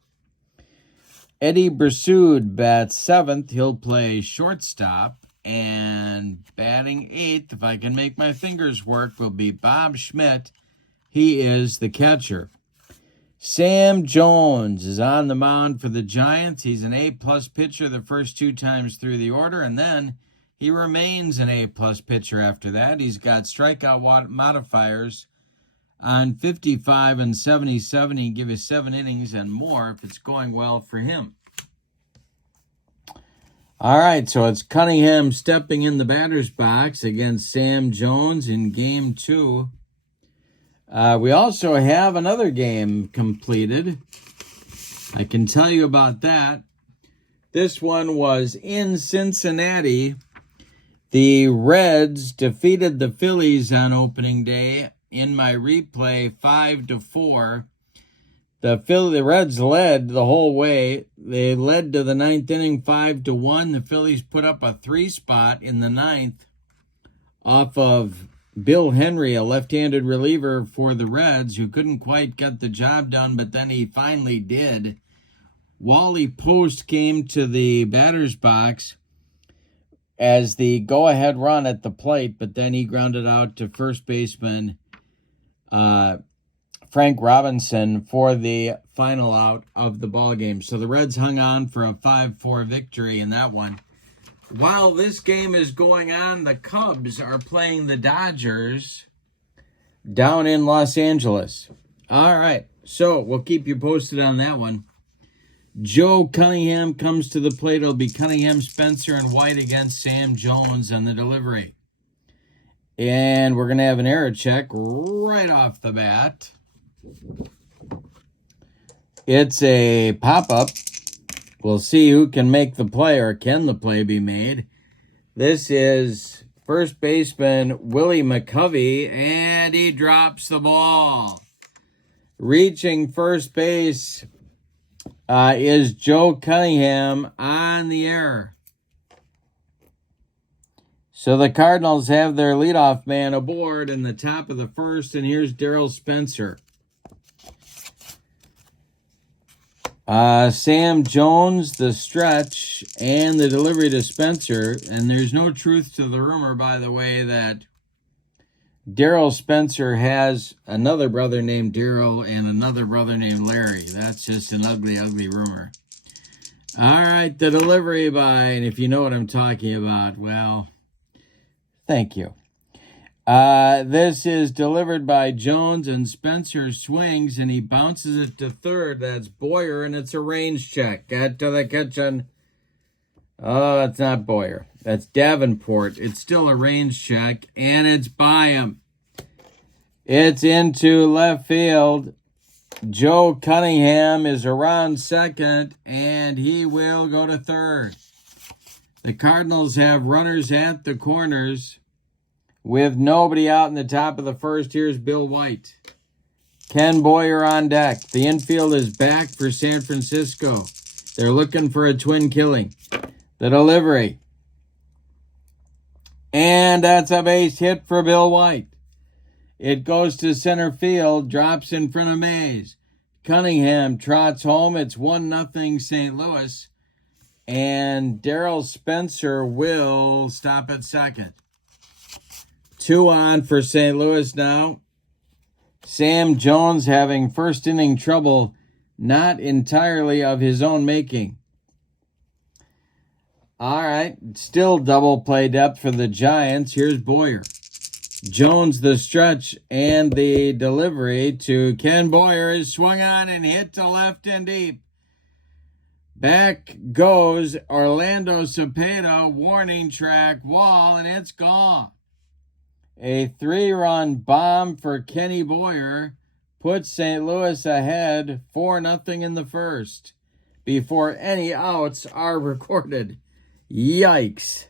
Eddie Bersoud bats seventh. He'll play shortstop. And batting eighth, if I can make my fingers work, will be Bob Schmidt. He is the catcher. Sam Jones is on the mound for the Giants. He's an A-plus pitcher the first 2 times through the order, and then he remains an A-plus pitcher after that. He's got strikeout modifiers on 55 and 77. He can give you 7 innings and more if it's going well for him. All right, so it's Cunningham stepping in the batter's box against Sam Jones in Game 2. We also have another game completed. I can tell you about that. This one was in Cincinnati. The Reds defeated the Phillies on opening day in my replay 5-4. The Reds led the whole way. They led to the 9th inning 5-1. The Phillies put up a 3 spot in the 9th off of Bill Henry, a left-handed reliever for the Reds, who couldn't quite get the job done, but then he finally did. Wally Post came to the batter's box as the go-ahead run at the plate, but then he grounded out to first baseman Frank Robinson for the final out of the ball game. So the Reds hung on for a 5-4 victory in that one. While this game is going on, the Cubs are playing the Dodgers down in Los Angeles. All right, so we'll keep you posted on that one. Joe Cunningham comes to the plate. It'll be Cunningham, Spencer, and White against Sam Jones on the delivery. And we're going to have an error check right off the bat. It's a pop-up. We'll see who can make the play, or can the play be made. This is first baseman Willie McCovey, and he drops the ball. Reaching first base is Joe Cunningham on the error. So the Cardinals have their leadoff man aboard in the top of the first, and here's Darryl Spencer. Sam Jones, the stretch, and the delivery to Spencer. And there's no truth to the rumor, by the way, that Darryl Spencer has another brother named Darryl and another brother named Larry. That's just an ugly, ugly rumor. All right, the delivery by, and if you know what I'm talking about, well, thank you. This is delivered by Jones, and Spencer swings, and he bounces it to third. That's Boyer, and it's a range check. Get to the kitchen. Oh, it's not Boyer. That's Davenport. It's still a range check, and it's by him. It's into left field. Joe Cunningham is around second, and he will go to third. The Cardinals have runners at the corners. With nobody out in the top of the first, here's Bill White. Ken Boyer on deck. The infield is back for San Francisco. They're looking for a twin killing. The delivery. And that's a base hit for Bill White. It goes to center field, drops in front of Mays. Cunningham trots home. It's 1-0 St. Louis. And Darryl Spencer will stop at second. 2 on for St. Louis now. Sam Jones having first inning trouble, not entirely of his own making. All right, still double play depth for the Giants. Here's Boyer. Jones the stretch and the delivery to Ken Boyer is swung on and hit to left and deep. Back goes Orlando Cepeda, warning track wall, and it's gone. A 3-run bomb for Kenny Boyer puts St. Louis ahead 4-0 in the first before any outs are recorded. Yikes.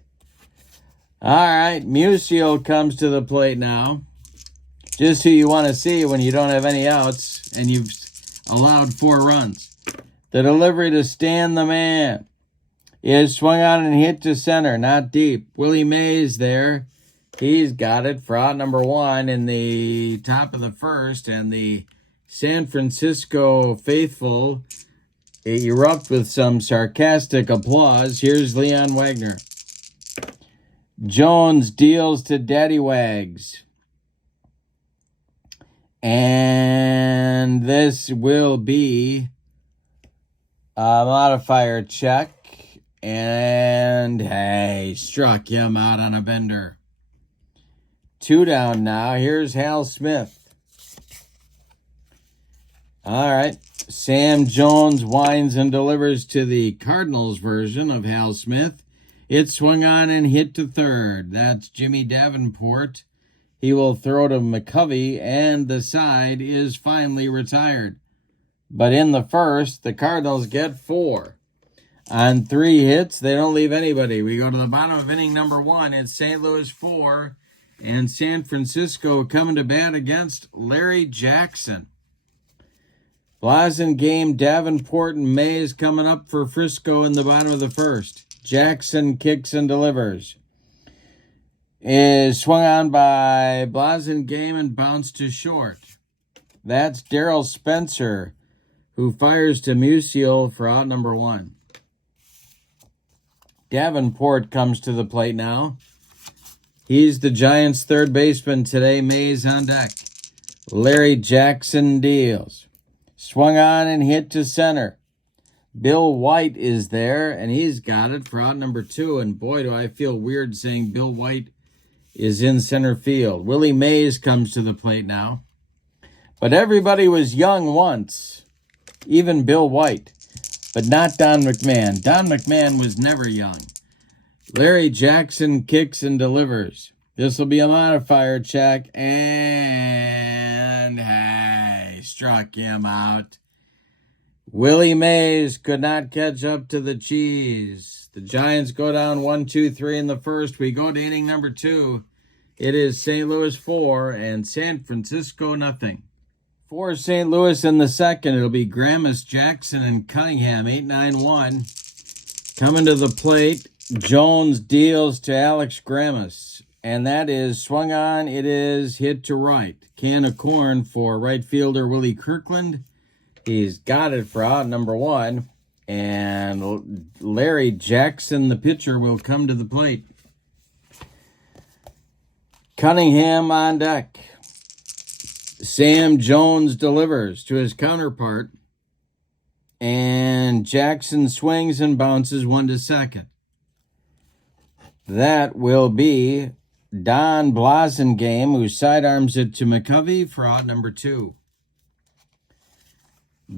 All right, Musial comes to the plate now. Just who you want to see when you don't have any outs and you've allowed 4 runs. The delivery to Stan the Man is swung on and hit to center, not deep. Willie Mays there. He's got it for out number 1 in the top of the first, and the San Francisco faithful erupt with some sarcastic applause. Here's Leon Wagner. Jones deals to Daddy Wags. And this will be a modifier check. And hey, struck him out on a bender. 2 down now. Here's Hal Smith. All right. Sam Jones winds and delivers to the Cardinals version of Hal Smith. It swung on and hit to third. That's Jimmy Davenport. He will throw to McCovey, and the side is finally retired. But in the first, the Cardinals get 4. On 3 hits, they don't leave anybody. We go to the bottom of inning number 1. It's St. Louis 4 and San Francisco coming to bat against Larry Jackson. Blasingame, Davenport, and Mays coming up for Frisco in the bottom of the first. Jackson kicks and delivers. Is swung on by Blasingame and bounced to short. That's Darrell Spencer, who fires to Musial for out number 1. Davenport comes to the plate now. He's the Giants' third baseman today. Mays on deck. Larry Jackson deals. Swung on and hit to center. Bill White is there, and he's got it for out number 2. And boy, do I feel weird saying Bill White is in center field. Willie Mays comes to the plate now. But everybody was young once, even Bill White, but not Don McMahon. Don McMahon was never young. Larry Jackson kicks and delivers. This will be a modifier check, and hey, struck him out. Willie Mays could not catch up to the cheese. The Giants go down 1-2-3 in the first. We go to inning number 2. It is St. Louis 4 and San Francisco nothing. For St. Louis in the second, it'll be Gramus, Jackson, and Cunningham, 8-9-1. Coming to the plate, Jones deals to Alex Gramus, and that is swung on. It is hit to right. Can of corn for right fielder Willie Kirkland. He's got it for out number 1, and Larry Jackson, the pitcher, will come to the plate. Cunningham on deck. Sam Jones delivers to his counterpart, and Jackson swings and bounces 1 to second. That will be Don Blasingame, who sidearms it to McCovey for out number 2.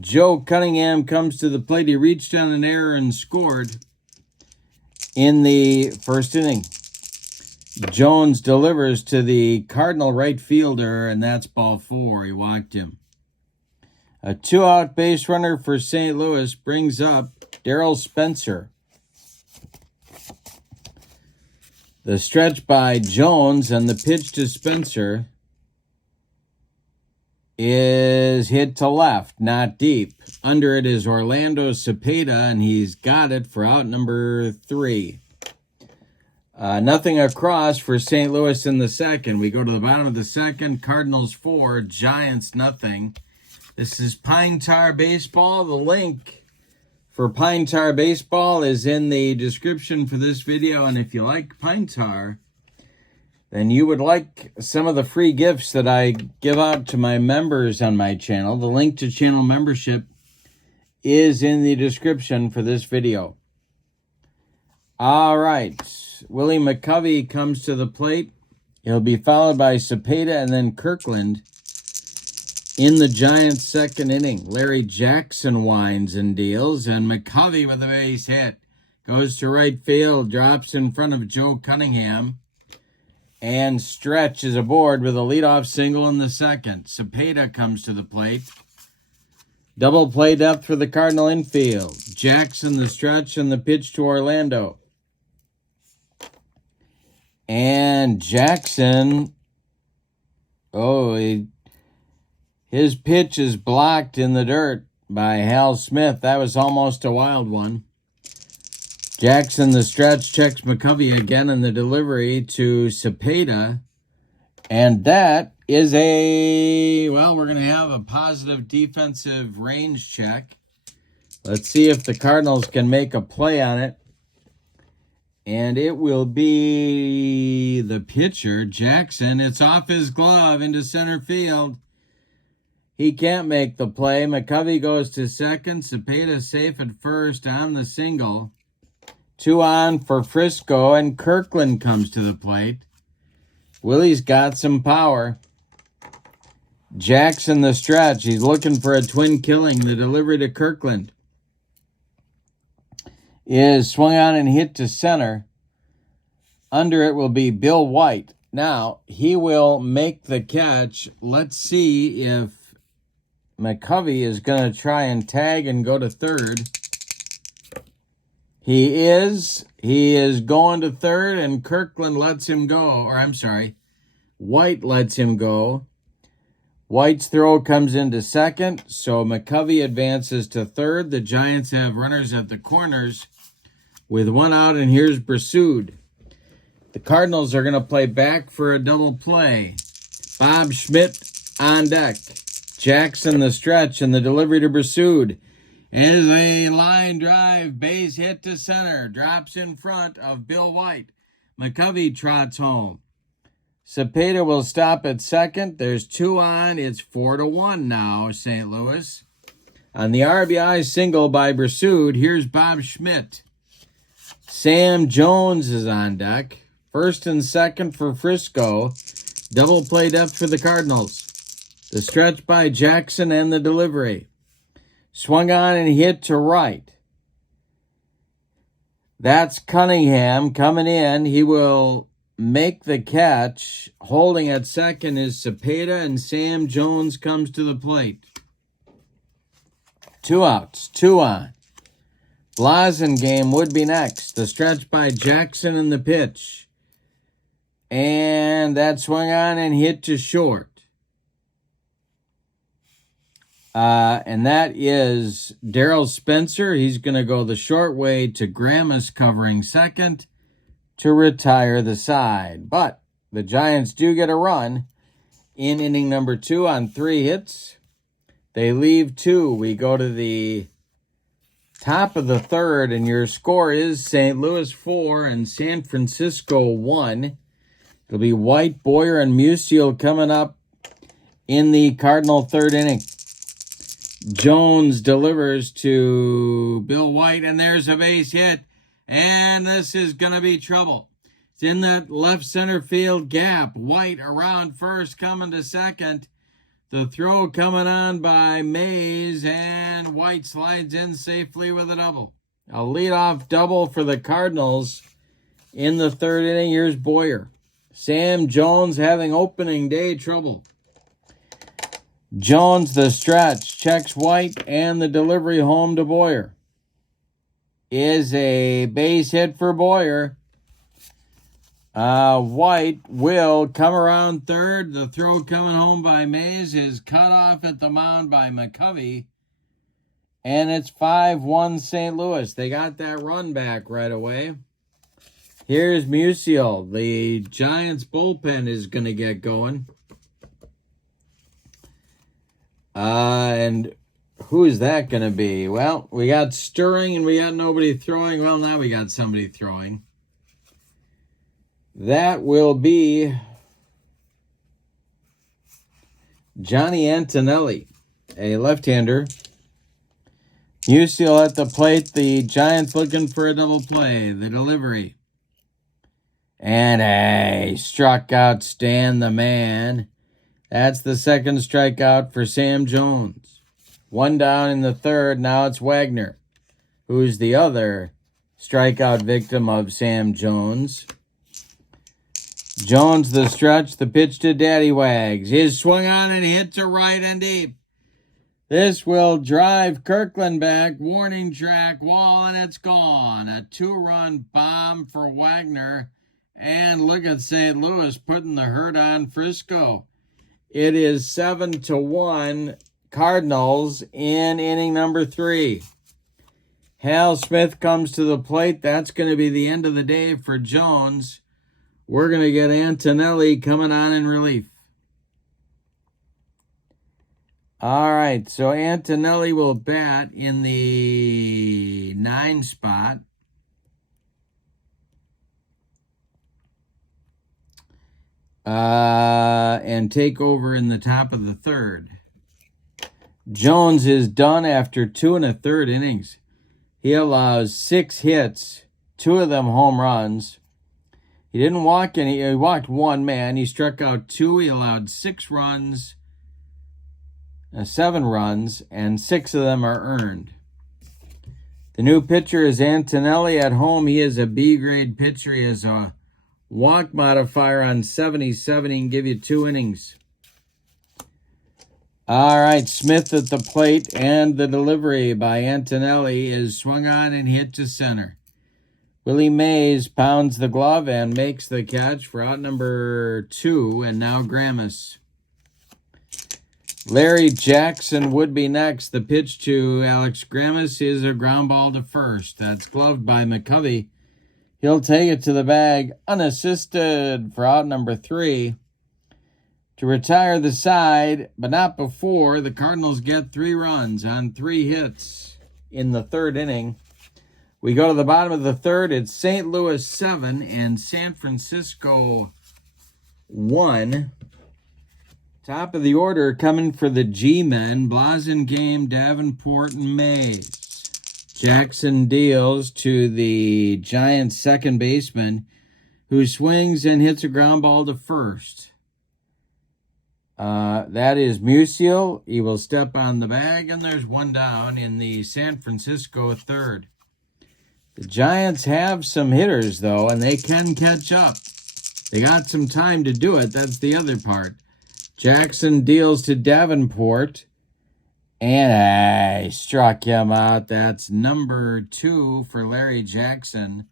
Joe Cunningham comes to the plate. He reached on an error and scored in the first inning. Jones delivers to the Cardinal right fielder, and that's ball 4. He walked him. A 2-out base runner for St. Louis brings up Darrell Spencer. The stretch by Jones and the pitch to Spencer is hit to left, not deep. Under it is Orlando Cepeda, and he's got it for out number 3. Nothing across for St. Louis in the second. We go to the bottom of the second. Cardinals 4, Giants nothing. This is Pine Tar Baseball. The link for Pine Tar Baseball is in the description for this video. And if you like Pine Tar, then you would like some of the free gifts that I give out to my members on my channel. The link to channel membership is in the description for this video. All right. Willie McCovey comes to the plate. He'll be followed by Cepeda and then Kirkland in the Giants' second inning. Larry Jackson winds and deals, and McCovey with a base hit. Goes to right field, drops in front of Joe Cunningham, and Stretch is aboard with a leadoff single in the second. Cepeda comes to the plate. Double play depth for the Cardinal infield. Jackson, the stretch, and the pitch to Orlando. And Jackson, his pitch is blocked in the dirt by Hal Smith. That was almost a wild one. Jackson, the stretch, checks McCovey again in the delivery to Cepeda. And that is we're going to have a positive defensive range check. Let's see if the Cardinals can make a play on it. And it will be the pitcher, Jackson. It's off his glove into center field. He can't make the play. McCovey goes to second. Cepeda safe at first on the single. 2 on for Frisco, and Kirkland comes to the plate. Willie's got some power. Jackson the stretch. He's looking for a twin killing. The delivery to Kirkland is swung on and hit to center. Under it will be Bill White. Now, he will make the catch. Let's see if McCovey is going to try and tag and go to third. He is. He is going to third, and Kirkland lets him go. Or, I'm sorry, White lets him go. White's throw comes into second, so McCovey advances to third. The Giants have runners at the corners with 1 out, and here's Brassoud. The Cardinals are going to play back for a double play. Bob Schmidt on deck. Jackson the stretch, and the delivery to Brassoud is a line drive, base hit to center. Drops in front of Bill White. McCovey trots home. Cepeda will stop at second. There's 2 on. It's 4-1 now, St. Louis. On the RBI single by Brassoud, here's Bob Schmidt. Sam Jones is on deck. First and second for Frisco. Double play depth for the Cardinals. The stretch by Jackson and the delivery. Swung on and hit to right. That's Cunningham coming in. He will make the catch. Holding at second is Cepeda, and Sam Jones comes to the plate. 2 outs, 2 on. Blasingame would be next. The stretch by Jackson and the pitch. And that swung on and hit to short. And that is Darryl Spencer. He's going to go the short way to Grammas covering second to retire the side. But the Giants do get a run in inning number 2 on 3 hits. They leave 2. We go to the top of the third, and your score is St. Louis 4 and San Francisco 1. It'll be White, Boyer, and Musial coming up in the Cardinal third inning. Jones delivers to Bill White, and there's a base hit, and this is going to be trouble. It's in that left center field gap. White around first, coming to second. The throw coming on by Mays, and White slides in safely with a double. A leadoff double for the Cardinals in the third inning. Here's Boyer. Sam Jones having opening day trouble. Jones the stretch, checks White, and the delivery home to Boyer is a base hit for Boyer. White will come around third. The throw coming home by Mays is cut off at the mound by McCovey. And it's 5-1 St. Louis. They got that run back right away. Here's Musial. The Giants bullpen is going to get going. And who is that going to be? Well, we got Stirring and we got nobody throwing. Well, now we got somebody throwing. That will be Johnny Antonelli, a left-hander. Musial at the plate. The Giants looking for a double play. The delivery. And struck out Stan the man. That's the second strikeout for Sam Jones. 1 down in the third. Now it's Wagner, who's the other strikeout victim of Sam Jones. Jones the stretch, the pitch to Daddy Wags. His swung on and hit to right and deep. This will drive Kirkland back. Warning track wall, and it's gone. A 2-run bomb for Wagner. And look at St. Louis putting the hurt on Frisco. It is 7-1 Cardinals in inning number 3. Hal Smith comes to the plate. That's going to be the end of the day for Jones. We're going to get Antonelli coming on in relief. All right, so Antonelli will bat in the 9 spot. And take over in the top of the third. Jones is done after 2 1/3 innings. He allows 6 hits, 2 of them home runs. He didn't walk any. He walked 1 man. He struck out 2. He allowed 6 runs, 7 runs, and 6 of them are earned. The new pitcher is Antonelli at home. He is a B-grade pitcher. He has a walk modifier on 77. He can give you 2 innings. All right, Smith at the plate, and the delivery by Antonelli is swung on and hit to center. Willie Mays pounds the glove and makes the catch for out number 2, and now Gramus. Larry Jackson would be next. The pitch to Alex Gramus is a ground ball to first. That's gloved by McCovey. He'll take it to the bag unassisted for out number 3 to retire the side, but not before the Cardinals get 3 runs on 3 hits in the 3rd inning. We go to the bottom of the 3rd. It's St. Louis 7 and San Francisco 1. Top of the order coming for the G-men, Blasingame, Davenport, and Mays. Jackson deals to the Giants' second baseman, who swings and hits a ground ball to first. That is Musial. He will step on the bag, and there's 1 down in the San Francisco 3rd. The Giants have some hitters, though, and they can catch up. They got some time to do it. That's the other part. Jackson deals to Davenport, and I struck him out. That's number 2 for Larry Jackson.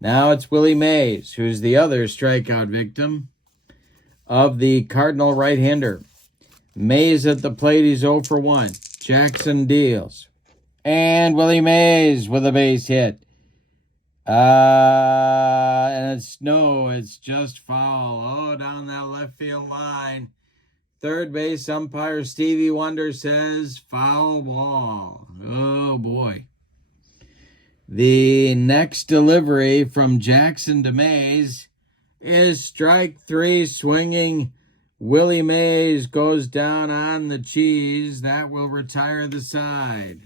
Now it's Willie Mays, who's the other strikeout victim of the Cardinal right-hander. Mays at the plate, he's 0 for 1. Jackson deals. And Willie Mays with a base hit. And it's just foul. Oh, down that left field line. Third base umpire Stevie Wonder says foul ball. Oh, boy. The next delivery from Jackson to Mays is strike 3, swinging. Willie Mays goes down on the cheese. That will retire the side.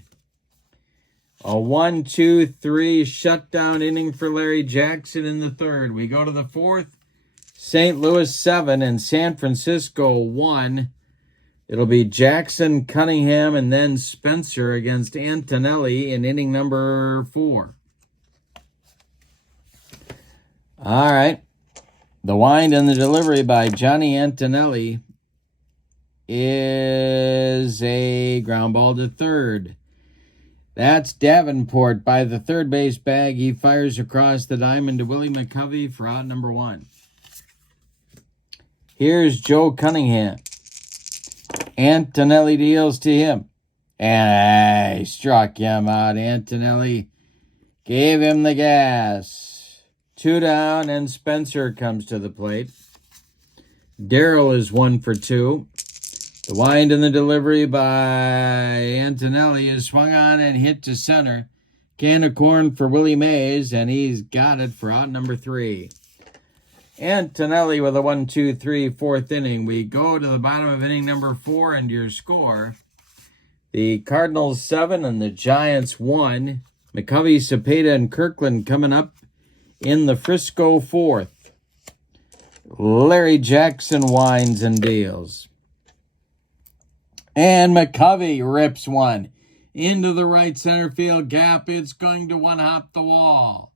A 1-2-3 shutdown inning for Larry Jackson in the 3rd. We go to the 4th. St. Louis 7 and San Francisco 1. It'll be Jackson, Cunningham, and then Spencer against Antonelli in inning number 4. All right. The wind and the delivery by Johnny Antonelli is a ground ball to 3rd. That's Davenport by the third base bag. He fires across the diamond to Willie McCovey for out number 1. Here's Joe Cunningham. Antonelli deals to him. And I struck him out. Antonelli gave him the gas. 2 down, and Spencer comes to the plate. Darrell is 1 for 2. The wind and the delivery by Antonelli is swung on and hit to center. Can of corn for Willie Mays, and he's got it for out number 3. Antonelli with a 1-2-3 4th inning. We go to the bottom of inning number 4, and your score. The Cardinals 7 and the Giants 1. McCovey, Cepeda, and Kirkland coming up in the Frisco 4th. Larry Jackson winds and deals. And McCovey rips one into the right center field gap. It's going to one-hop the wall.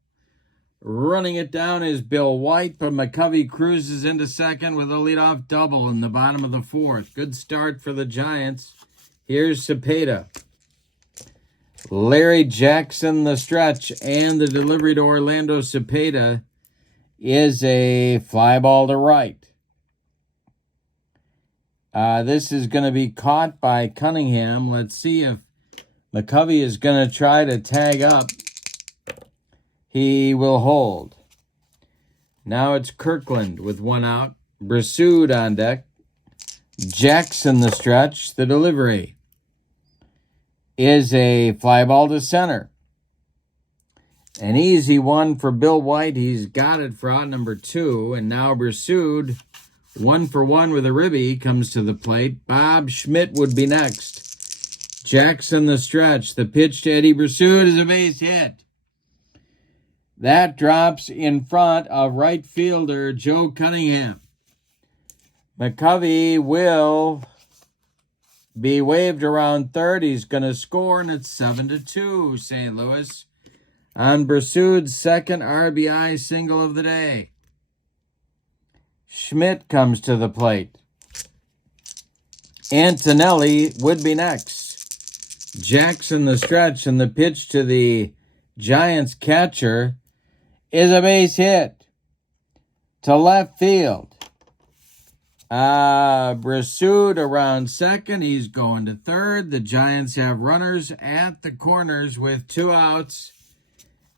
Running it down is Bill White, but McCovey cruises into second with a leadoff double in the bottom of the 4th. Good start for the Giants. Here's Cepeda. Larry Jackson, the stretch, and the delivery to Orlando Cepeda is a fly ball to right. This is going to be caught by Cunningham. Let's see if McCovey is going to try to tag up. He will hold. Now it's Kirkland with 1 out. Brassoud on deck. Jackson the stretch. The delivery is a fly ball to center. An easy one for Bill White. He's got it for out number 2. And now Brassoud, 1 for 1 with a ribby, comes to the plate. Bob Schmidt would be next. Jackson the stretch. The pitch to Eddie Brasud is a base hit. That drops in front of right fielder Joe Cunningham. McCovey will be waved around third. He's going to score, and it's 7-2, St. Louis. On Brasud's second RBI single of the day. Schmidt comes to the plate. Antonelli would be next. Jackson the stretch, and the pitch to the Giants catcher is a base hit to left field. Brasud around second. He's going to third. The Giants have runners at the corners with 2 outs.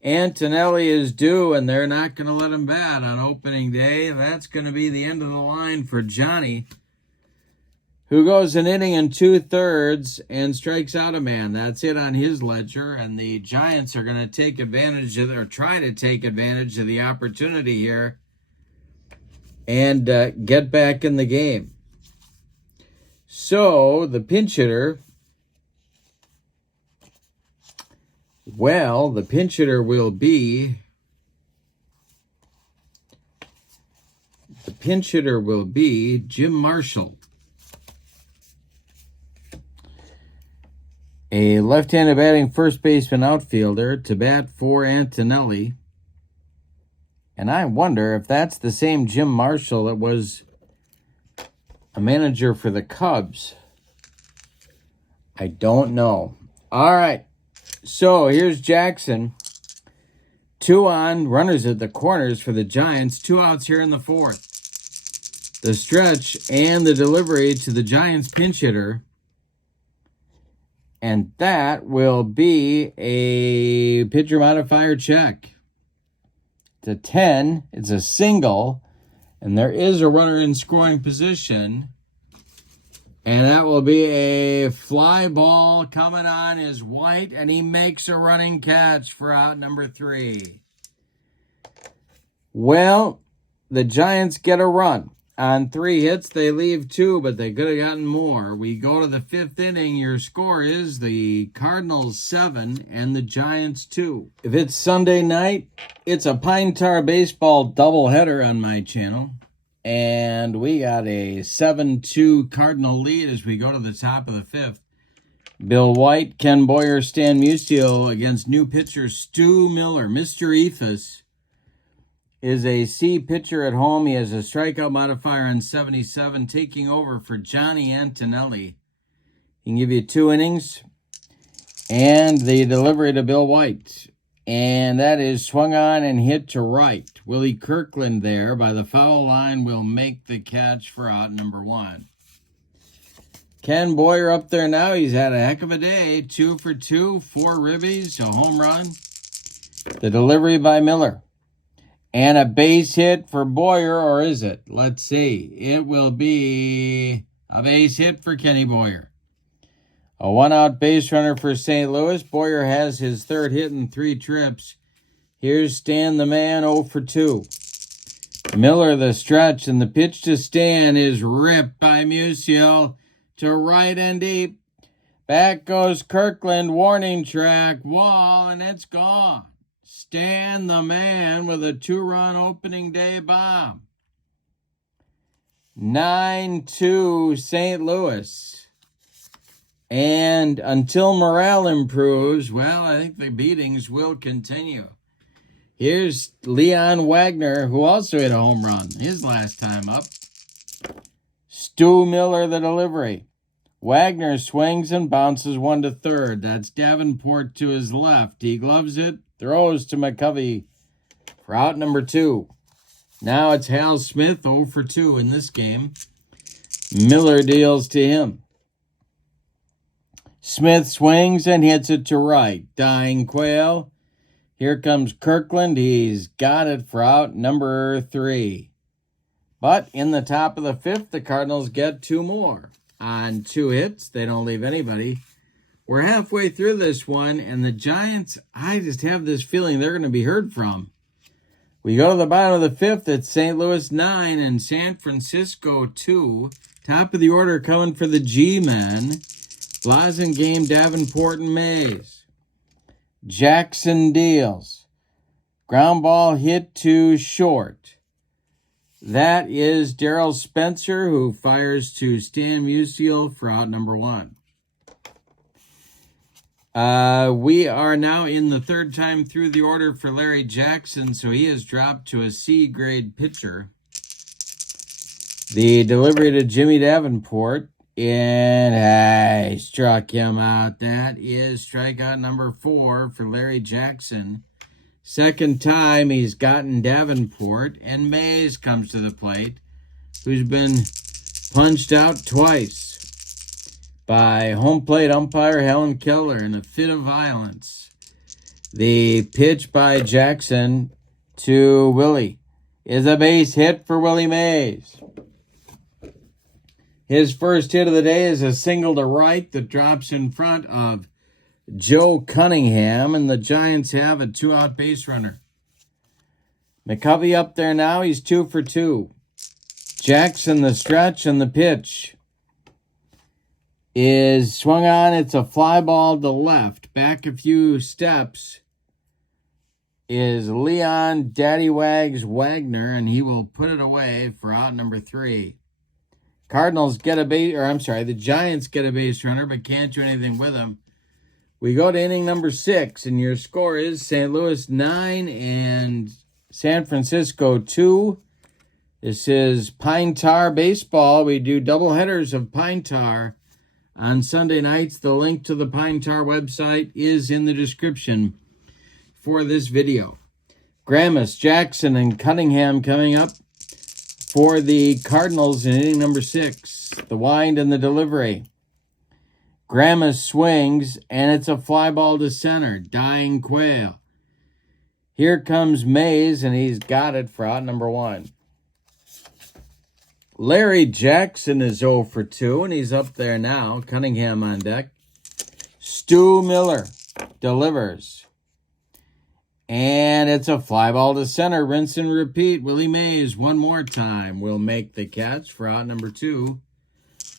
Antonelli is due, and they're not going to let him bat on opening day. That's going to be the end of the line for Johnny, who goes an inning and 2/3 and strikes out a man. That's it on his ledger, and the Giants are going to take advantage of, or try to take advantage of the opportunity here and get back in the game. So the pinch hitter, well, the pinch hitter will be Jim Marshall. A left-handed batting first baseman outfielder to bat for Antonelli. And I wonder if that's the same Jim Marshall that was a manager for the Cubs. I don't know. All right. So here's Jackson. 2 on, runners at the corners for the Giants. 2 outs here in the 4th. The stretch and the delivery to the Giants pinch hitter. And that will be a pitcher modifier check. To 10, it's a single, and there is a runner in scoring position. And that will be a fly ball coming on is White, and he makes a running catch for out number 3. Well, the Giants get a run. On 3 hits, they leave 2, but they could have gotten more. We go to the 5th inning. Your score is the Cardinals 7 and the Giants 2. If it's Sunday night, it's a Pine Tar baseball doubleheader on my channel. And we got a 7-2 Cardinal lead as we go to the top of the 5th. Bill White, Ken Boyer, Stan Musial against new pitcher Stu Miller. Mr. Ephus is a C pitcher at home. He has a strikeout modifier on 77, taking over for Johnny Antonelli. He can give you 2 innings. And the delivery to Bill White. And that is swung on and hit to right. Willie Kirkland there by the foul line will make the catch for out number 1. Ken Boyer up there now. He's had a heck of a day. 2 for 2, 4 ribbies, a home run. The delivery by Miller. And a base hit for Boyer, or is it? Let's see. It will be a base hit for Kenny Boyer. A 1-out base runner for St. Louis. Boyer has his 3rd hit in 3 trips. Here's Stan the man, 0 for 2. Miller the stretch, and the pitch to Stan is ripped by Musial to right and deep. Back goes Kirkland, warning track, wall, and it's gone. Stan the man with a 2-run opening day bomb. 9-2 St. Louis. And until morale improves, well, I think the beatings will continue. Here's Leon Wagner, who also hit a home run his last time up. Stu Miller, the delivery. Wagner swings and bounces 1 to 3rd. That's Davenport to his left. He gloves it, throws to McCovey for out number 2. Now it's Hal Smith, 0 for 2 in this game. Miller deals to him. Smith swings and hits it to right. Dying Quail. Here comes Kirkland. He's got it for out number 3. But in the top of the 5th, the Cardinals get 2 more. On 2 hits, they don't leave anybody. We're halfway through this one, and the Giants, I just have this feeling they're going to be heard from. We go to the bottom of the 5th. It's St. Louis 9 and San Francisco 2. Top of the order coming for the G-Men. Blasingame, Davenport, and Mays. Jackson deals. Ground ball hit to short. That is Darrell Spencer, who fires to Stan Musial for out number 1. We are now in the third time through the order for Larry Jackson, so he has dropped to a C-grade pitcher. The delivery to Jimmy Davenport, and I struck him out. That is strikeout number 4 for Larry Jackson. Second time he's gotten Davenport, and Mays comes to the plate, who's been punched out twice by home plate umpire Helen Keller in a fit of violence. The pitch by Jackson to Willie is a base hit for Willie Mays. His first hit of the day is a single to right that drops in front of Joe Cunningham, and the Giants have a 2-out base runner. McCovey up there now. He's 2 for 2. Jackson, the stretch, and the pitch is swung on. It's a fly ball to left. Back a few steps is Leon Daddy Wags Wagner, and he will put it away for out number 3. Cardinals get a base, the Giants get a base runner, but can't do anything with him. We go to inning number 6, and your score is St. Louis 9 and San Francisco 2. This is Pine Tar Baseball. We do doubleheaders of Pine Tar on Sunday nights. The link to the Pine Tar website is in the description for this video. Gramus, Jackson, and Cunningham coming up for the Cardinals in inning number 6. The wind and the delivery. Gramus swings, and it's a fly ball to center. Dying Quail. Here comes Mays, and he's got it for out number 1. Larry Jackson is 0 for 2, and he's up there now. Cunningham on deck. Stu Miller delivers. And it's a fly ball to center. Rinse and repeat. Willie Mays one more time will make the catch for out number 2.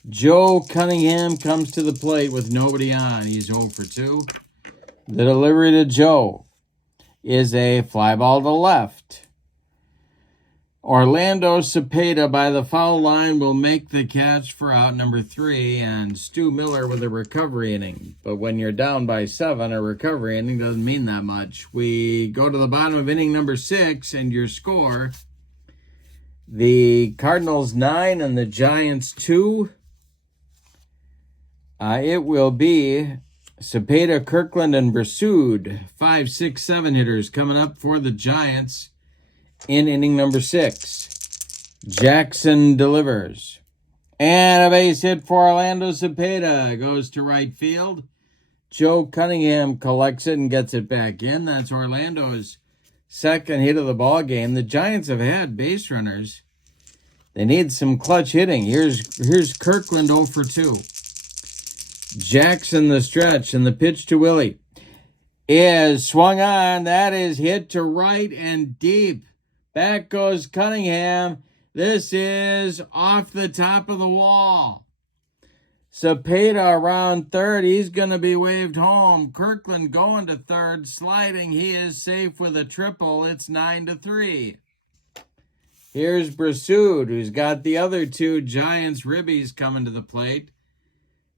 Joe Cunningham comes to the plate with nobody on. He's 0 for 2. The delivery to Joe is a fly ball to left. Orlando Cepeda by the foul line will make the catch for out number 3, and Stu Miller with a recovery inning. But when you're down by 7, a recovery inning doesn't mean that much. We go to the bottom of inning number 6, and your score, the Cardinals 9 and the Giants 2. It will be Cepeda, Kirkland, and Brasood, 5, 6, 7 hitters coming up for the Giants in inning number 6. Jackson delivers. And a base hit for Orlando Cepeda. Goes to right field. Joe Cunningham collects it and gets it back in. That's Orlando's second hit of the ball game. The Giants have had base runners. They need some clutch hitting. Here's Kirkland 0 for 2. Jackson the stretch, and the pitch to Willie is swung on. That is hit to right and deep. Back goes Cunningham. This is off the top of the wall. Cepeda around third. He's going to be waved home. Kirkland going to third, sliding. He is safe with a triple. It's 9-3. Here's Brasood, who's got the other 2 Giants ribbies coming to the plate.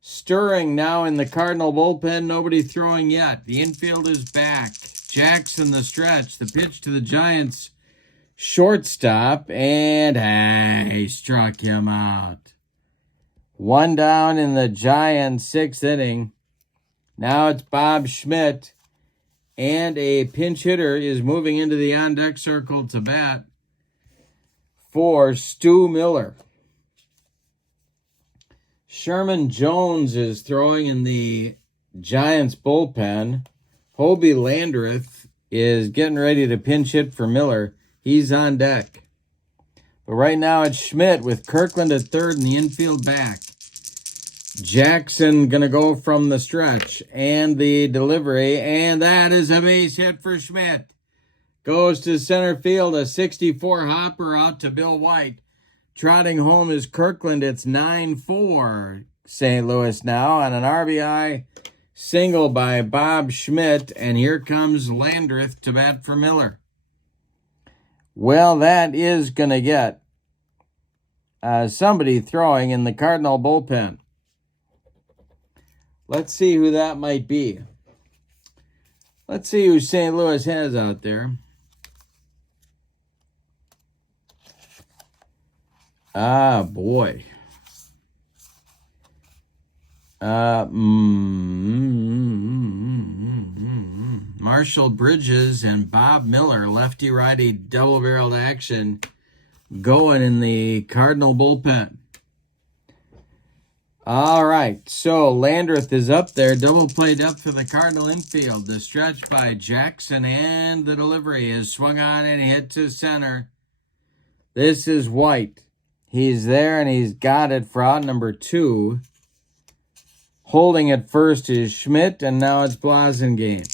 Stirring now in the Cardinal bullpen. Nobody throwing yet. The infield is back. Jackson the stretch. The pitch to the Giants shortstop. And he struck him out. 1 down in the Giants' 6th inning. Now it's Bob Schmidt. And a pinch hitter is moving into the on-deck circle to bat for Stu Miller. Sherman Jones is throwing in the Giants bullpen. Hobie Landreth is getting ready to pinch hit for Miller. He's on deck. But right now it's Schmidt with Kirkland at third and the infield back. Jackson going to go from the stretch and the delivery, and that is a base hit for Schmidt. Goes to center field, a 64 hopper out to Bill White. Trotting home is Kirkland. It's 9-4. St. Louis now on an RBI single by Bob Schmidt, and here comes Landreth to bat for Miller. Well, that is going to get somebody throwing in the Cardinal bullpen. Let's see who that might be. Let's see who St. Louis has out there. Ah, boy. Marshall Bridges and Bob Miller, lefty-righty double-barreled action going in the Cardinal bullpen. All right, so Landreth is up there. Double play depth for the Cardinal infield. The stretch by Jackson and the delivery is swung on and hit to center. This is White. He's there and he's got it for out number 2. Holding at first is Schmidt, and now it's Blasingame.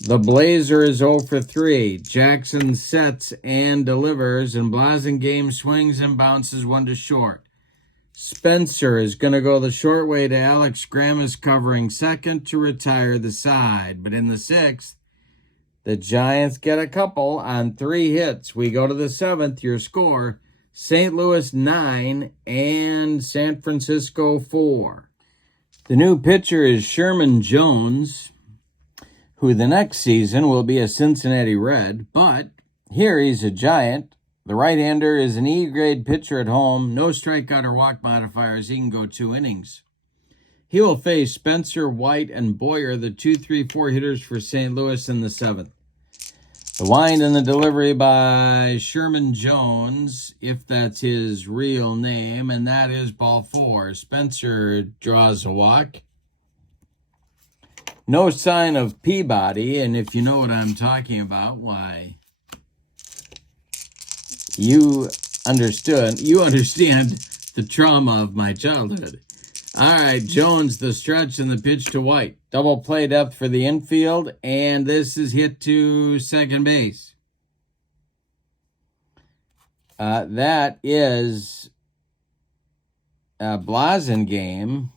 The Blazer is 0 for 3. Jackson sets and delivers, and Blasingame swings and bounces one to short. Spencer is going to go the short way to Alex Graham is covering second to retire the side. But in the 6th, the Giants get a couple on 3 hits. We go to the 7th. Your score, St. Louis 9 and San Francisco 4. The new pitcher is Sherman Jones, who the next season will be a Cincinnati Red. But here he's a Giant. The right-hander is an E-grade pitcher at home. No strikeout or walk modifiers. He can go 2 innings. He will face Spencer, White, and Boyer, the 2, 3, 4 hitters for St. Louis in the 7th. The wind and the delivery by Sherman Jones, if that's his real name, and that is ball 4. Spencer draws a walk. No sign of Peabody, and if you know what I'm talking about, why, you understand the trauma of my childhood. All right, Jones, the stretch and the pitch to White. Double play depth for the infield, and this is hit to second base. That is Blasingame,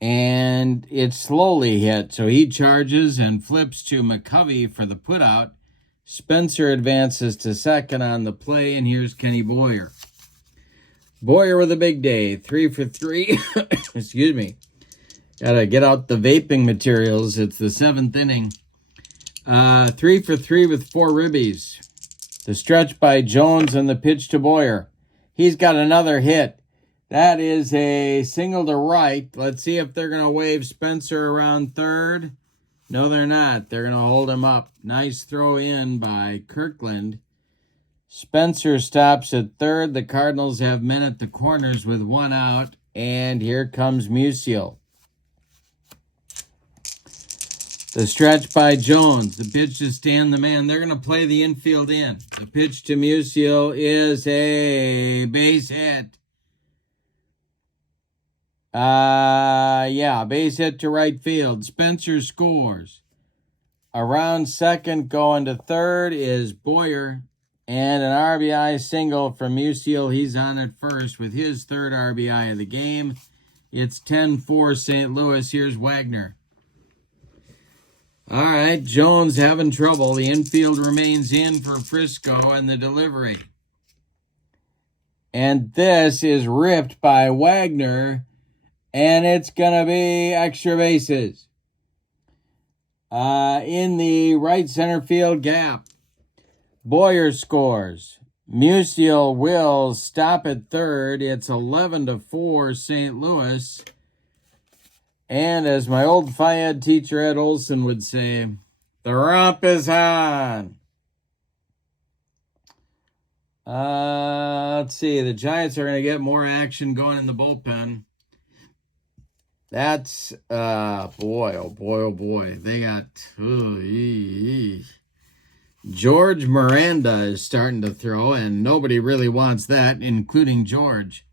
and it's slowly hit. So he charges and flips to McCovey for the putout. Spencer advances to second on the play, and here's Kenny Boyer. Boyer with a big day, 3 for 3. Excuse me. Gotta get out the vaping materials. It's the 7th inning. 3 for 3 with 4 ribbies. The stretch by Jones and the pitch to Boyer. He's got another hit. That is a single to right. Let's see if they're going to wave Spencer around third. No, they're not. They're going to hold him up. Nice throw in by Kirkland. Spencer stops at third. The Cardinals have men at the corners with 1 out. And here comes Musial. The stretch by Jones. The pitch to Stan the Man. They're going to play the infield in. The pitch to Musial is a base hit. Base hit to right field. Spencer scores. Around second, going to third is Boyer. And an RBI single from Musial. He's on at first with his 3rd RBI of the game. It's 10-4 St. Louis. Here's Wagner. All right, Jones having trouble. The infield remains in for Frisco and the delivery. And this is ripped by Wagner. And it's going to be extra bases. In the right center field gap, Boyer scores. Musial will stop at third. It's 11-4 St. Louis. And as my old Phi Ed teacher Ed Olson would say, the romp is on. Let's see. The Giants are going to get more action going in the bullpen. That's, boy, oh boy, oh boy. They got, George Miranda is starting to throw, and nobody really wants that, including George.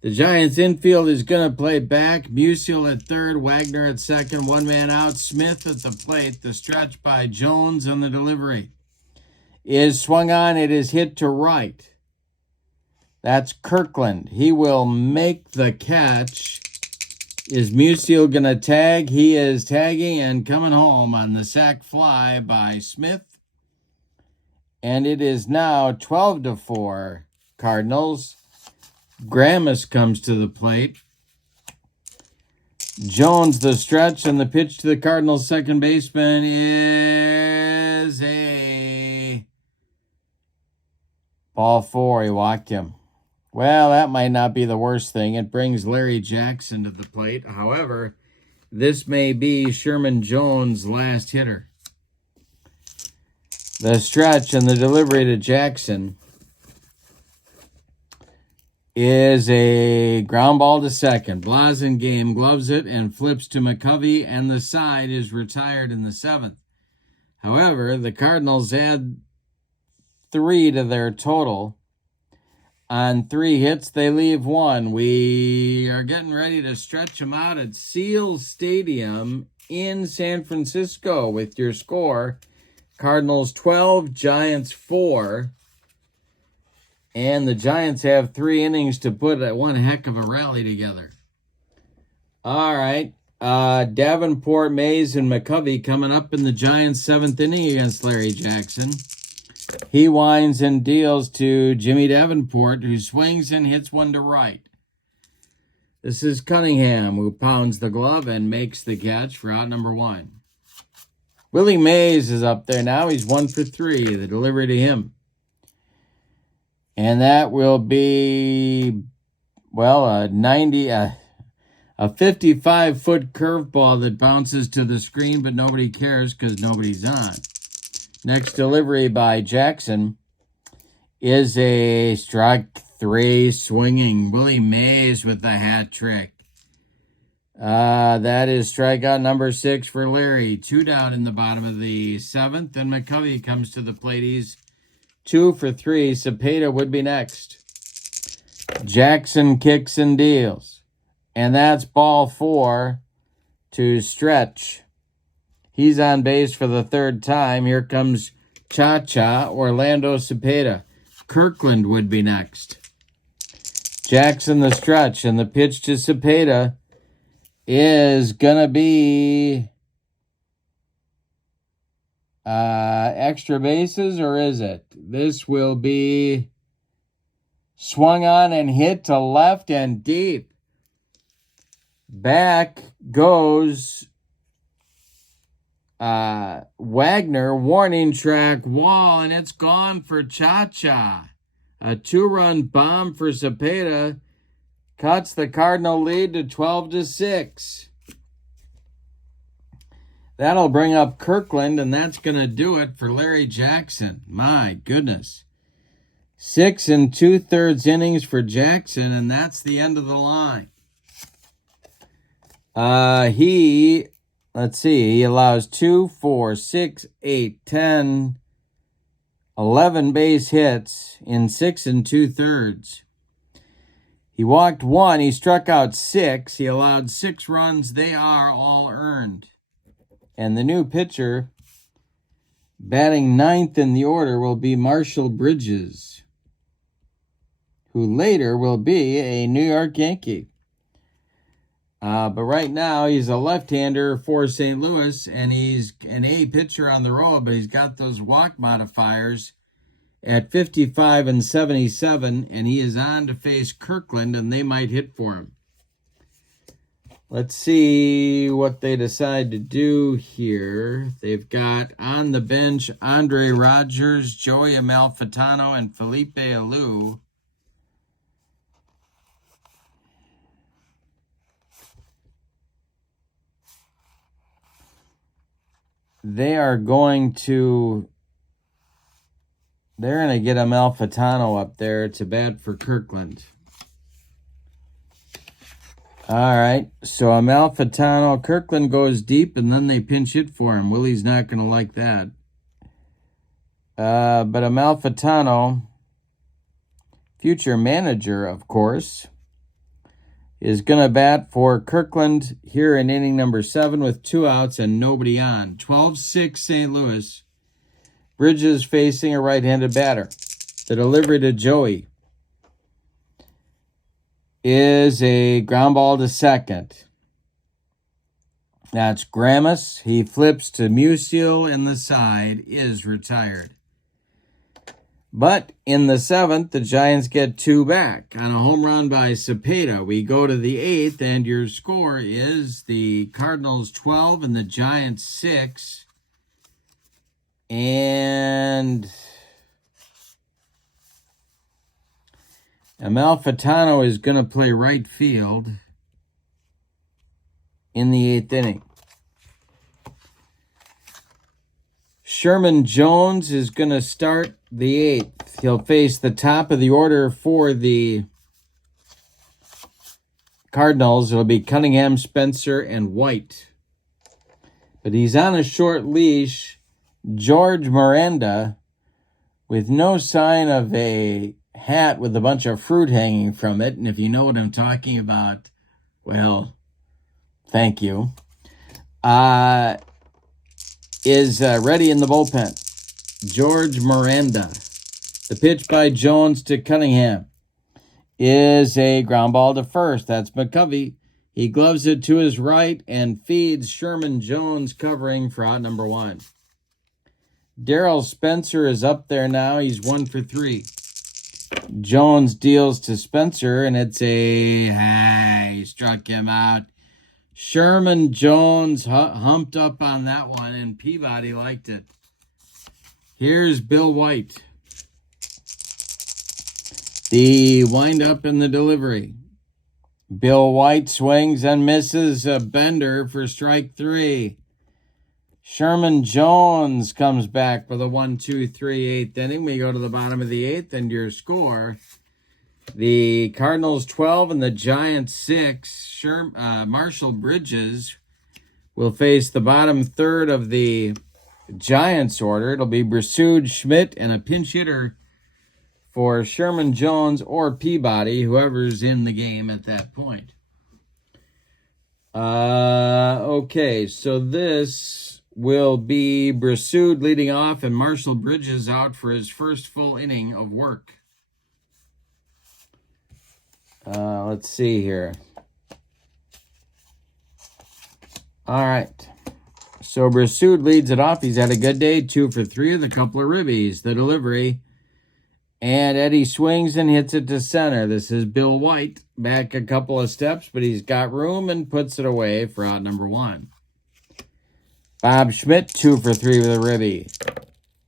The Giants infield is going to play back. Musial at third, Wagner at second, 1 man out. Smith at the plate. The stretch by Jones on the delivery is swung on. It is hit to right. That's Kirkland. He will make the catch. Is Musial going to tag? He is tagging and coming home on the sac fly by Smith. And it is now 12-4 Cardinals. Gramus comes to the plate. Jones the stretch, and the pitch to the Cardinals second baseman is a ball 4. He walked him. Well, that might not be the worst thing. It brings Larry Jackson to the plate. However, this may be Sherman Jones' last hitter. The stretch and the delivery to Jackson is a ground ball to second. Blasingame gloves it and flips to McCovey, and the side is retired in the 7th. However, the Cardinals add 3 to their total. On 3 hits, they leave 1. We are getting ready to stretch them out at Seals Stadium in San Francisco with your score. Cardinals 12, Giants 4. And the Giants have 3 innings to put one heck of a rally together. All right. Davenport, Mays, and McCovey coming up in the Giants' 7th inning against Larry Jackson. He winds and deals to Jimmy Davenport, who swings and hits one to right. This is Cunningham, who pounds the glove and makes the catch for out number 1. Willie Mays is up there now. He's 1 for 3. The delivery to him. And that will be, well, a 55-foot curveball that bounces to the screen, but nobody cares because nobody's on. Next delivery by Jackson is a strike 3 swinging. Willie Mays with the hat trick. That is strikeout number 6 for Larry. 2 down in the bottom of the 7th, and McCovey comes to the plate. He's 2 for 3. Cepeda would be next. Jackson kicks and deals. And that's ball 4 to Stretch. He's on base for the 3rd time. Here comes Cha-Cha, Orlando Cepeda. Kirkland would be next. Jackson the stretch, and the pitch to Cepeda is going to be extra bases, or is it? This will be swung on and hit to left and deep. Back goes Wagner, warning track wall, and it's gone for Cha-Cha. A 2-run bomb for Cepeda cuts the Cardinal lead to 12-6. That'll bring up Kirkland, and that's going to do it for Larry Jackson. My goodness. 6 2/3 innings for Jackson, and that's the end of the line. He allows 2, 4, 6, 8, 10, 11 base hits in 6 2/3. He walked 1. He struck out 6. He allowed 6 runs. They are all earned. And the new pitcher, batting 9th in the order, will be Marshall Bridges, who later will be a New York Yankee. But right now, he's a left-hander for St. Louis, and he's an A pitcher on the road, but he's got those walk modifiers at 55 and 77, and he is on to face Kirkland, and they might hit for him. Let's see what they decide to do here. They've got on the bench Andre Rogers, Joey Amalfitano, and Felipe Alou. They're going to get Amalfitano up there to bat for Kirkland. All right, so Amalfitano, Kirkland goes deep, and then they pinch hit for him. Willie's not going to like that. But Amalfitano, future manager, of course, is going to bat for Kirkland here in inning number 7 with 2 outs and nobody on. 12-6 St. Louis. Bridges facing a right-handed batter. The delivery to Joey. is a ground ball to second. That's Gramus. He flips to Musial in the side, is retired. But in the 7th, the Giants get 2 back on a home run by Cepeda. We go to the 8th, and your score is the Cardinals 12 and the Giants 6. And Amalfitano is going to play right field in the 8th inning. Sherman Jones is going to start the 8th. He'll face the top of the order for the Cardinals. It'll be Cunningham, Spencer, and White. But he's on a short leash. George Miranda, with no sign of a hat with a bunch of fruit hanging from it. And if you know what I'm talking about, well, thank you. Is ready in the bullpen. George Miranda. The pitch by Jones to Cunningham is a ground ball to first. That's McCovey. He gloves it to his right and feeds Sherman Jones covering for out number 1. Darrell Spencer is up there now. He's 1 for 3. Jones deals to Spencer, and it's he struck him out. Sherman Jones humped up on that one, and Peabody liked it. Here's Bill White. The windup in the delivery. Bill White swings and misses a bender for strike 3. Sherman Jones comes back for the 1-2-3 8th inning. We go to the bottom of the 8th, and your score, the Cardinals 12 and the Giants 6. Marshall Bridges will face the bottom third of the Giants order. It'll be Brasud, Schmidt, and a pinch hitter for Sherman Jones or Peabody, whoever's in the game at that point. Okay, so this will be Brasud leading off and Marshall Bridges out for his first full inning of work. Let's see here. All right. So Brasud leads it off. He's had a good day, 2 for 3 with a couple of ribbies. The delivery. And Eddie swings and hits it to center. This is Bill White. Back a couple of steps, but he's got room and puts it away for out number 1. Bob Schmidt, 2 for 3 with a ribby.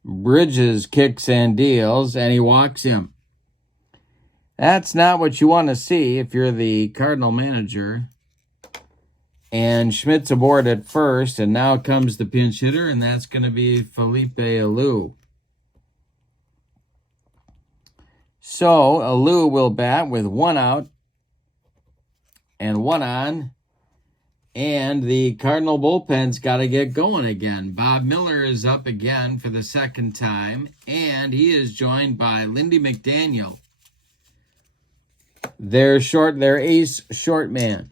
Bridges kicks and deals, and he walks him. That's not what you want to see if you're the Cardinal manager. And Schmidt's aboard at first, and now comes the pinch hitter, and that's going to be Felipe Alou. So Alou will bat with 1 out and 1 on. And the Cardinal bullpen's got to get going again. Bob Miller is up again for the 2nd time, and he is joined by Lindy McDaniel. Their ace short man.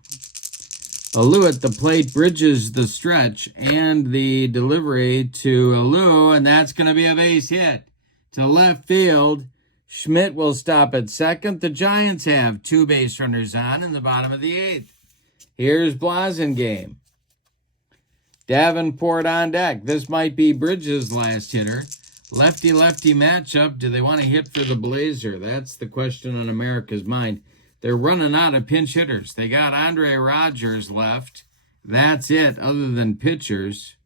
Alou at the plate bridges the stretch and the delivery to Alou, and that's going to be a base hit to left field. Schmidt will stop at second. The Giants have 2 base runners on in the bottom of the 8th. Here's Blasingame. Davenport on deck. This might be Bridges' last hitter. Lefty-lefty matchup. Do they want to hit for the Blazer? That's the question on America's mind. They're running out of pinch hitters. They got Andre Rogers left. That's it, other than pitchers.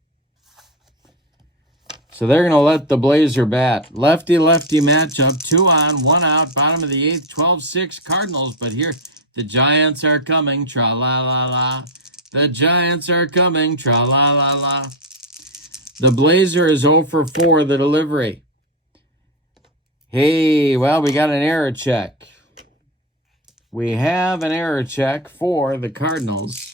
So they're going to let the Blazer bat. Lefty-lefty matchup. 2 on, 1 out. Bottom of the 8th, 12-6 Cardinals. But here, the Giants are coming. Tra-la-la-la. The Giants are coming. Tra-la-la-la. The Blazer is 0 for 4, the delivery. Hey, well, we got an error check. We have an error check for the Cardinals.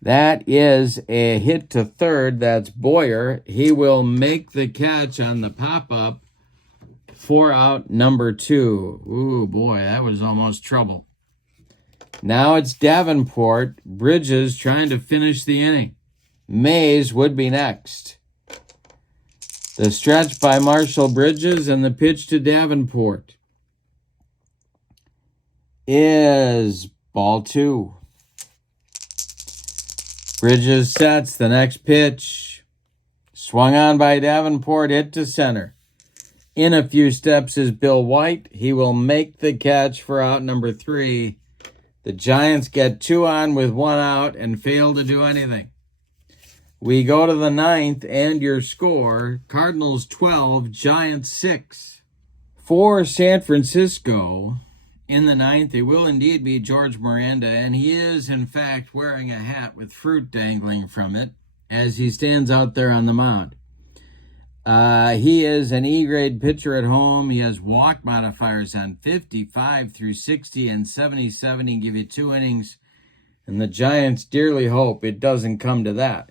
That is a hit to third. That's Boyer. He will make the catch on the pop-up for out number 2. Ooh, boy, that was almost trouble. Now it's Davenport. Bridges trying to finish the inning. Mays would be next. The stretch by Marshall Bridges and the pitch to Davenport. is ball 2. Bridges sets the next pitch. Swung on by Davenport, hit to center. In a few steps is Bill White. He will make the catch for out number 3. The Giants get 2 on with 1 out and fail to do anything. We go to the 9th, and your score, Cardinals 12, Giants 6. For San Francisco, in the 9th, it will indeed be George Miranda, and he is, in fact, wearing a hat with fruit dangling from it as he stands out there on the mound. He is an E-grade pitcher at home. He has walk modifiers on 55 through 60 and 77. He can give you 2 innings, and the Giants dearly hope it doesn't come to that.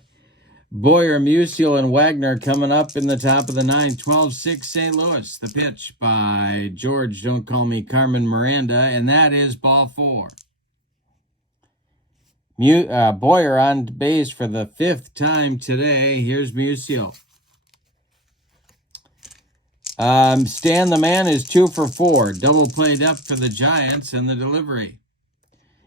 Boyer, Musial, and Wagner coming up in the top of the 9th. 12-6 St. Louis. The pitch by George, don't call me Carmen Miranda, and that is ball 4. Boyer on base for the 5th time today. Here's Musial. Stan the Man is 2 for 4. Double played up for the Giants, and the delivery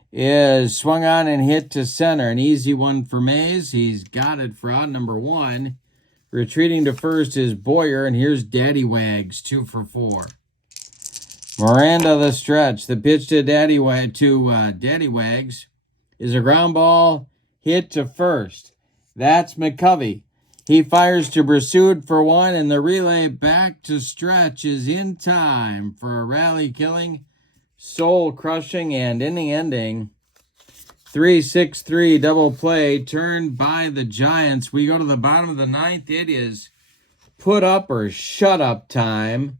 is swung on and hit to center. An easy one for Mays. He's got it for out number 1. Retreating to first is Boyer, and here's Daddy Wags, 2 for 4. Miranda the stretch. The pitch to Daddy Wags is a ground ball hit to first. That's McCovey. He fires to Brassud for 1, and the relay back to Stretch is in time for a rally-killing, soul-crushing, and inning-ending 3-6-3 double play turned by the Giants. We go to the bottom of the 9th. It is put up or shut up time.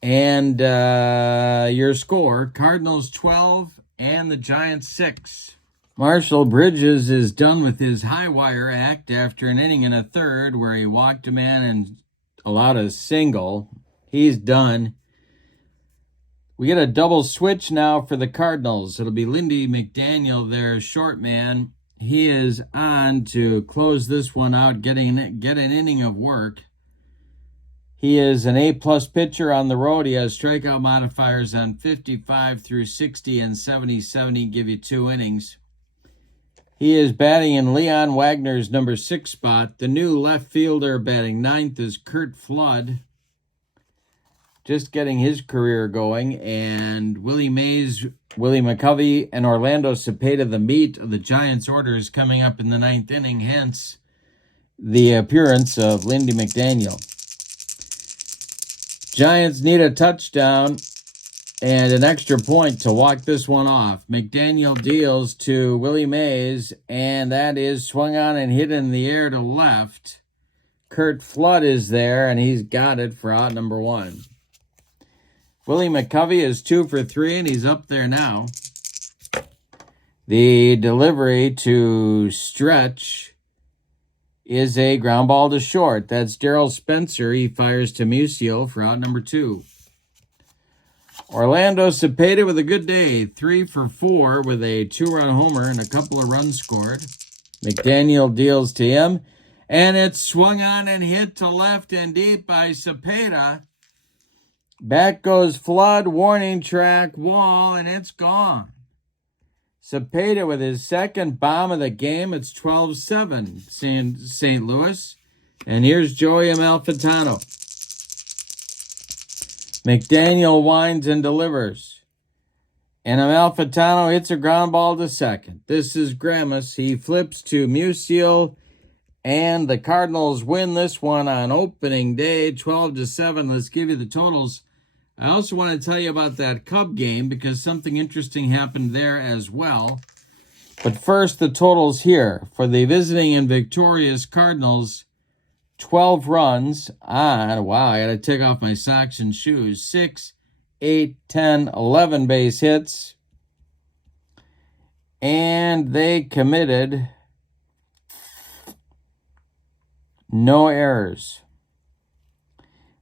And your score, Cardinals 12 and the Giants 6. Marshall Bridges is done with his high wire act after an inning and a third where he walked a man and allowed a single. He's done. We get a double switch now for the Cardinals. It'll be Lindy McDaniel, their short man. He is on to close this one out, get an inning of work. He is an A-plus pitcher on the road. He has strikeout modifiers on 55 through 60 and 77. He can give you 2 innings. He is batting in Leon Wagner's number 6 spot. The new left fielder batting 9th is Kurt Flood, just getting his career going. And Willie Mays, Willie McCovey, and Orlando Cepeda, the meat of the Giants' orders coming up in the 9th inning, hence the appearance of Lindy McDaniel. Giants need a touchdown and an extra point to walk this one off. McDaniel deals to Willie Mays, and that is swung on and hit in the air to left. Kurt Flood is there, and he's got it for out number 1. Willie McCovey is 2 for 3, and he's up there now. The delivery to Stretch is a ground ball to short. That's Darrell Spencer. He fires to Musial for out number 2. Orlando Cepeda with a good day, 3 for 4 with a 2-run homer and a couple of runs scored. McDaniel deals to him, and it's swung on and hit to left and deep by Cepeda. Back goes Flood, warning track, wall, and it's gone. Cepeda with his second bomb of the game. It's 12-7 St. Louis. And here's Joey Amalfitano. McDaniel winds and delivers. And Amalfitano hits a ground ball to second. This is Gramus. He flips to Musial. And the Cardinals win this one on opening day, 12-7. Let's give you the totals. I also want to tell you about that Cub game because something interesting happened there as well. But first, the totals here. For the visiting and victorious Cardinals, 12 runs on, wow, I got to take off my socks and shoes. 6, 8, 10, 11 base hits. And they committed no errors.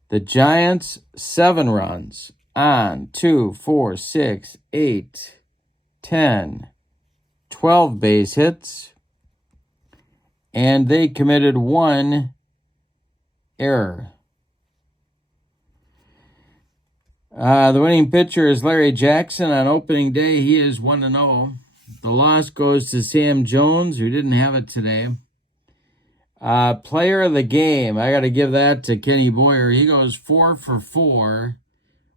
The Giants, 7 runs on 2, 4, 6, 8, 10, 12 base hits. And they committed 1 error. The winning pitcher is Larry Jackson. On opening day, he is 1-0. The loss goes to Sam Jones, who didn't have it today. Player of the game, I got to give that to Kenny Boyer. He goes 4 for 4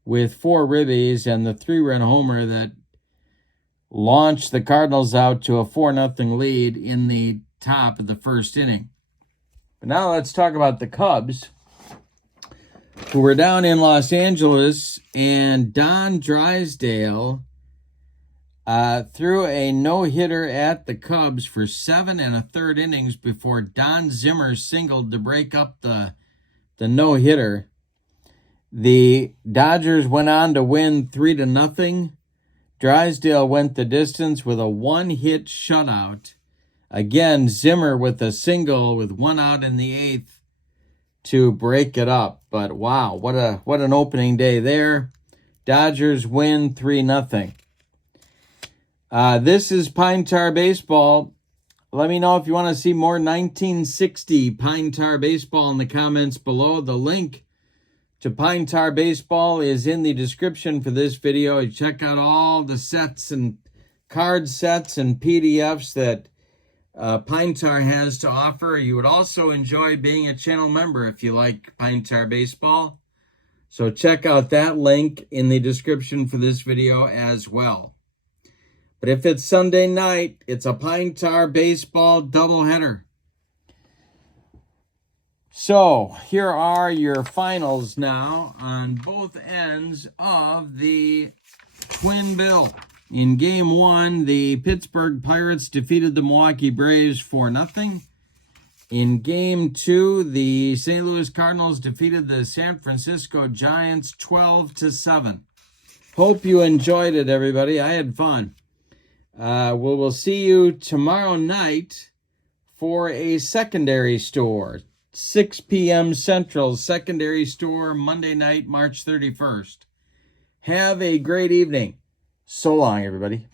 with 4 ribbies and the 3-run homer that launched the Cardinals out to a 4-0 lead in the top of the first inning. But now let's talk about the Cubs, who were down in Los Angeles, and Don Drysdale threw a no-hitter at the Cubs for 7 1/3 innings before Don Zimmer singled to break up the no-hitter. The Dodgers went on to win 3-0. Drysdale went the distance with a 1-hit shutout. Again, Zimmer with a single with 1 out in the 8th to break it up. But wow, what an opening day there. Dodgers win 3-0. This is Pine Tar Baseball. Let me know if you want to see more 1960 Pine Tar Baseball in the comments below. The link to Pine Tar Baseball is in the description for this video. You check out all the sets and card sets and PDFs that Pine Tar has to offer. You would also enjoy being a channel member if you like Pine Tar Baseball. So check out that link in the description for this video as well. But if it's Sunday night, it's a Pine Tar Baseball doubleheader. So here are your finals now on both ends of the twin bill. In Game 1, the Pittsburgh Pirates defeated the Milwaukee Braves 4-0. In Game 2, the St. Louis Cardinals defeated the San Francisco Giants 12-7. Hope you enjoyed it, everybody. I had fun. We'll see you tomorrow night for a secondary store. 6 p.m. Central, secondary store, Monday night, March 31st. Have a great evening. So long, everybody.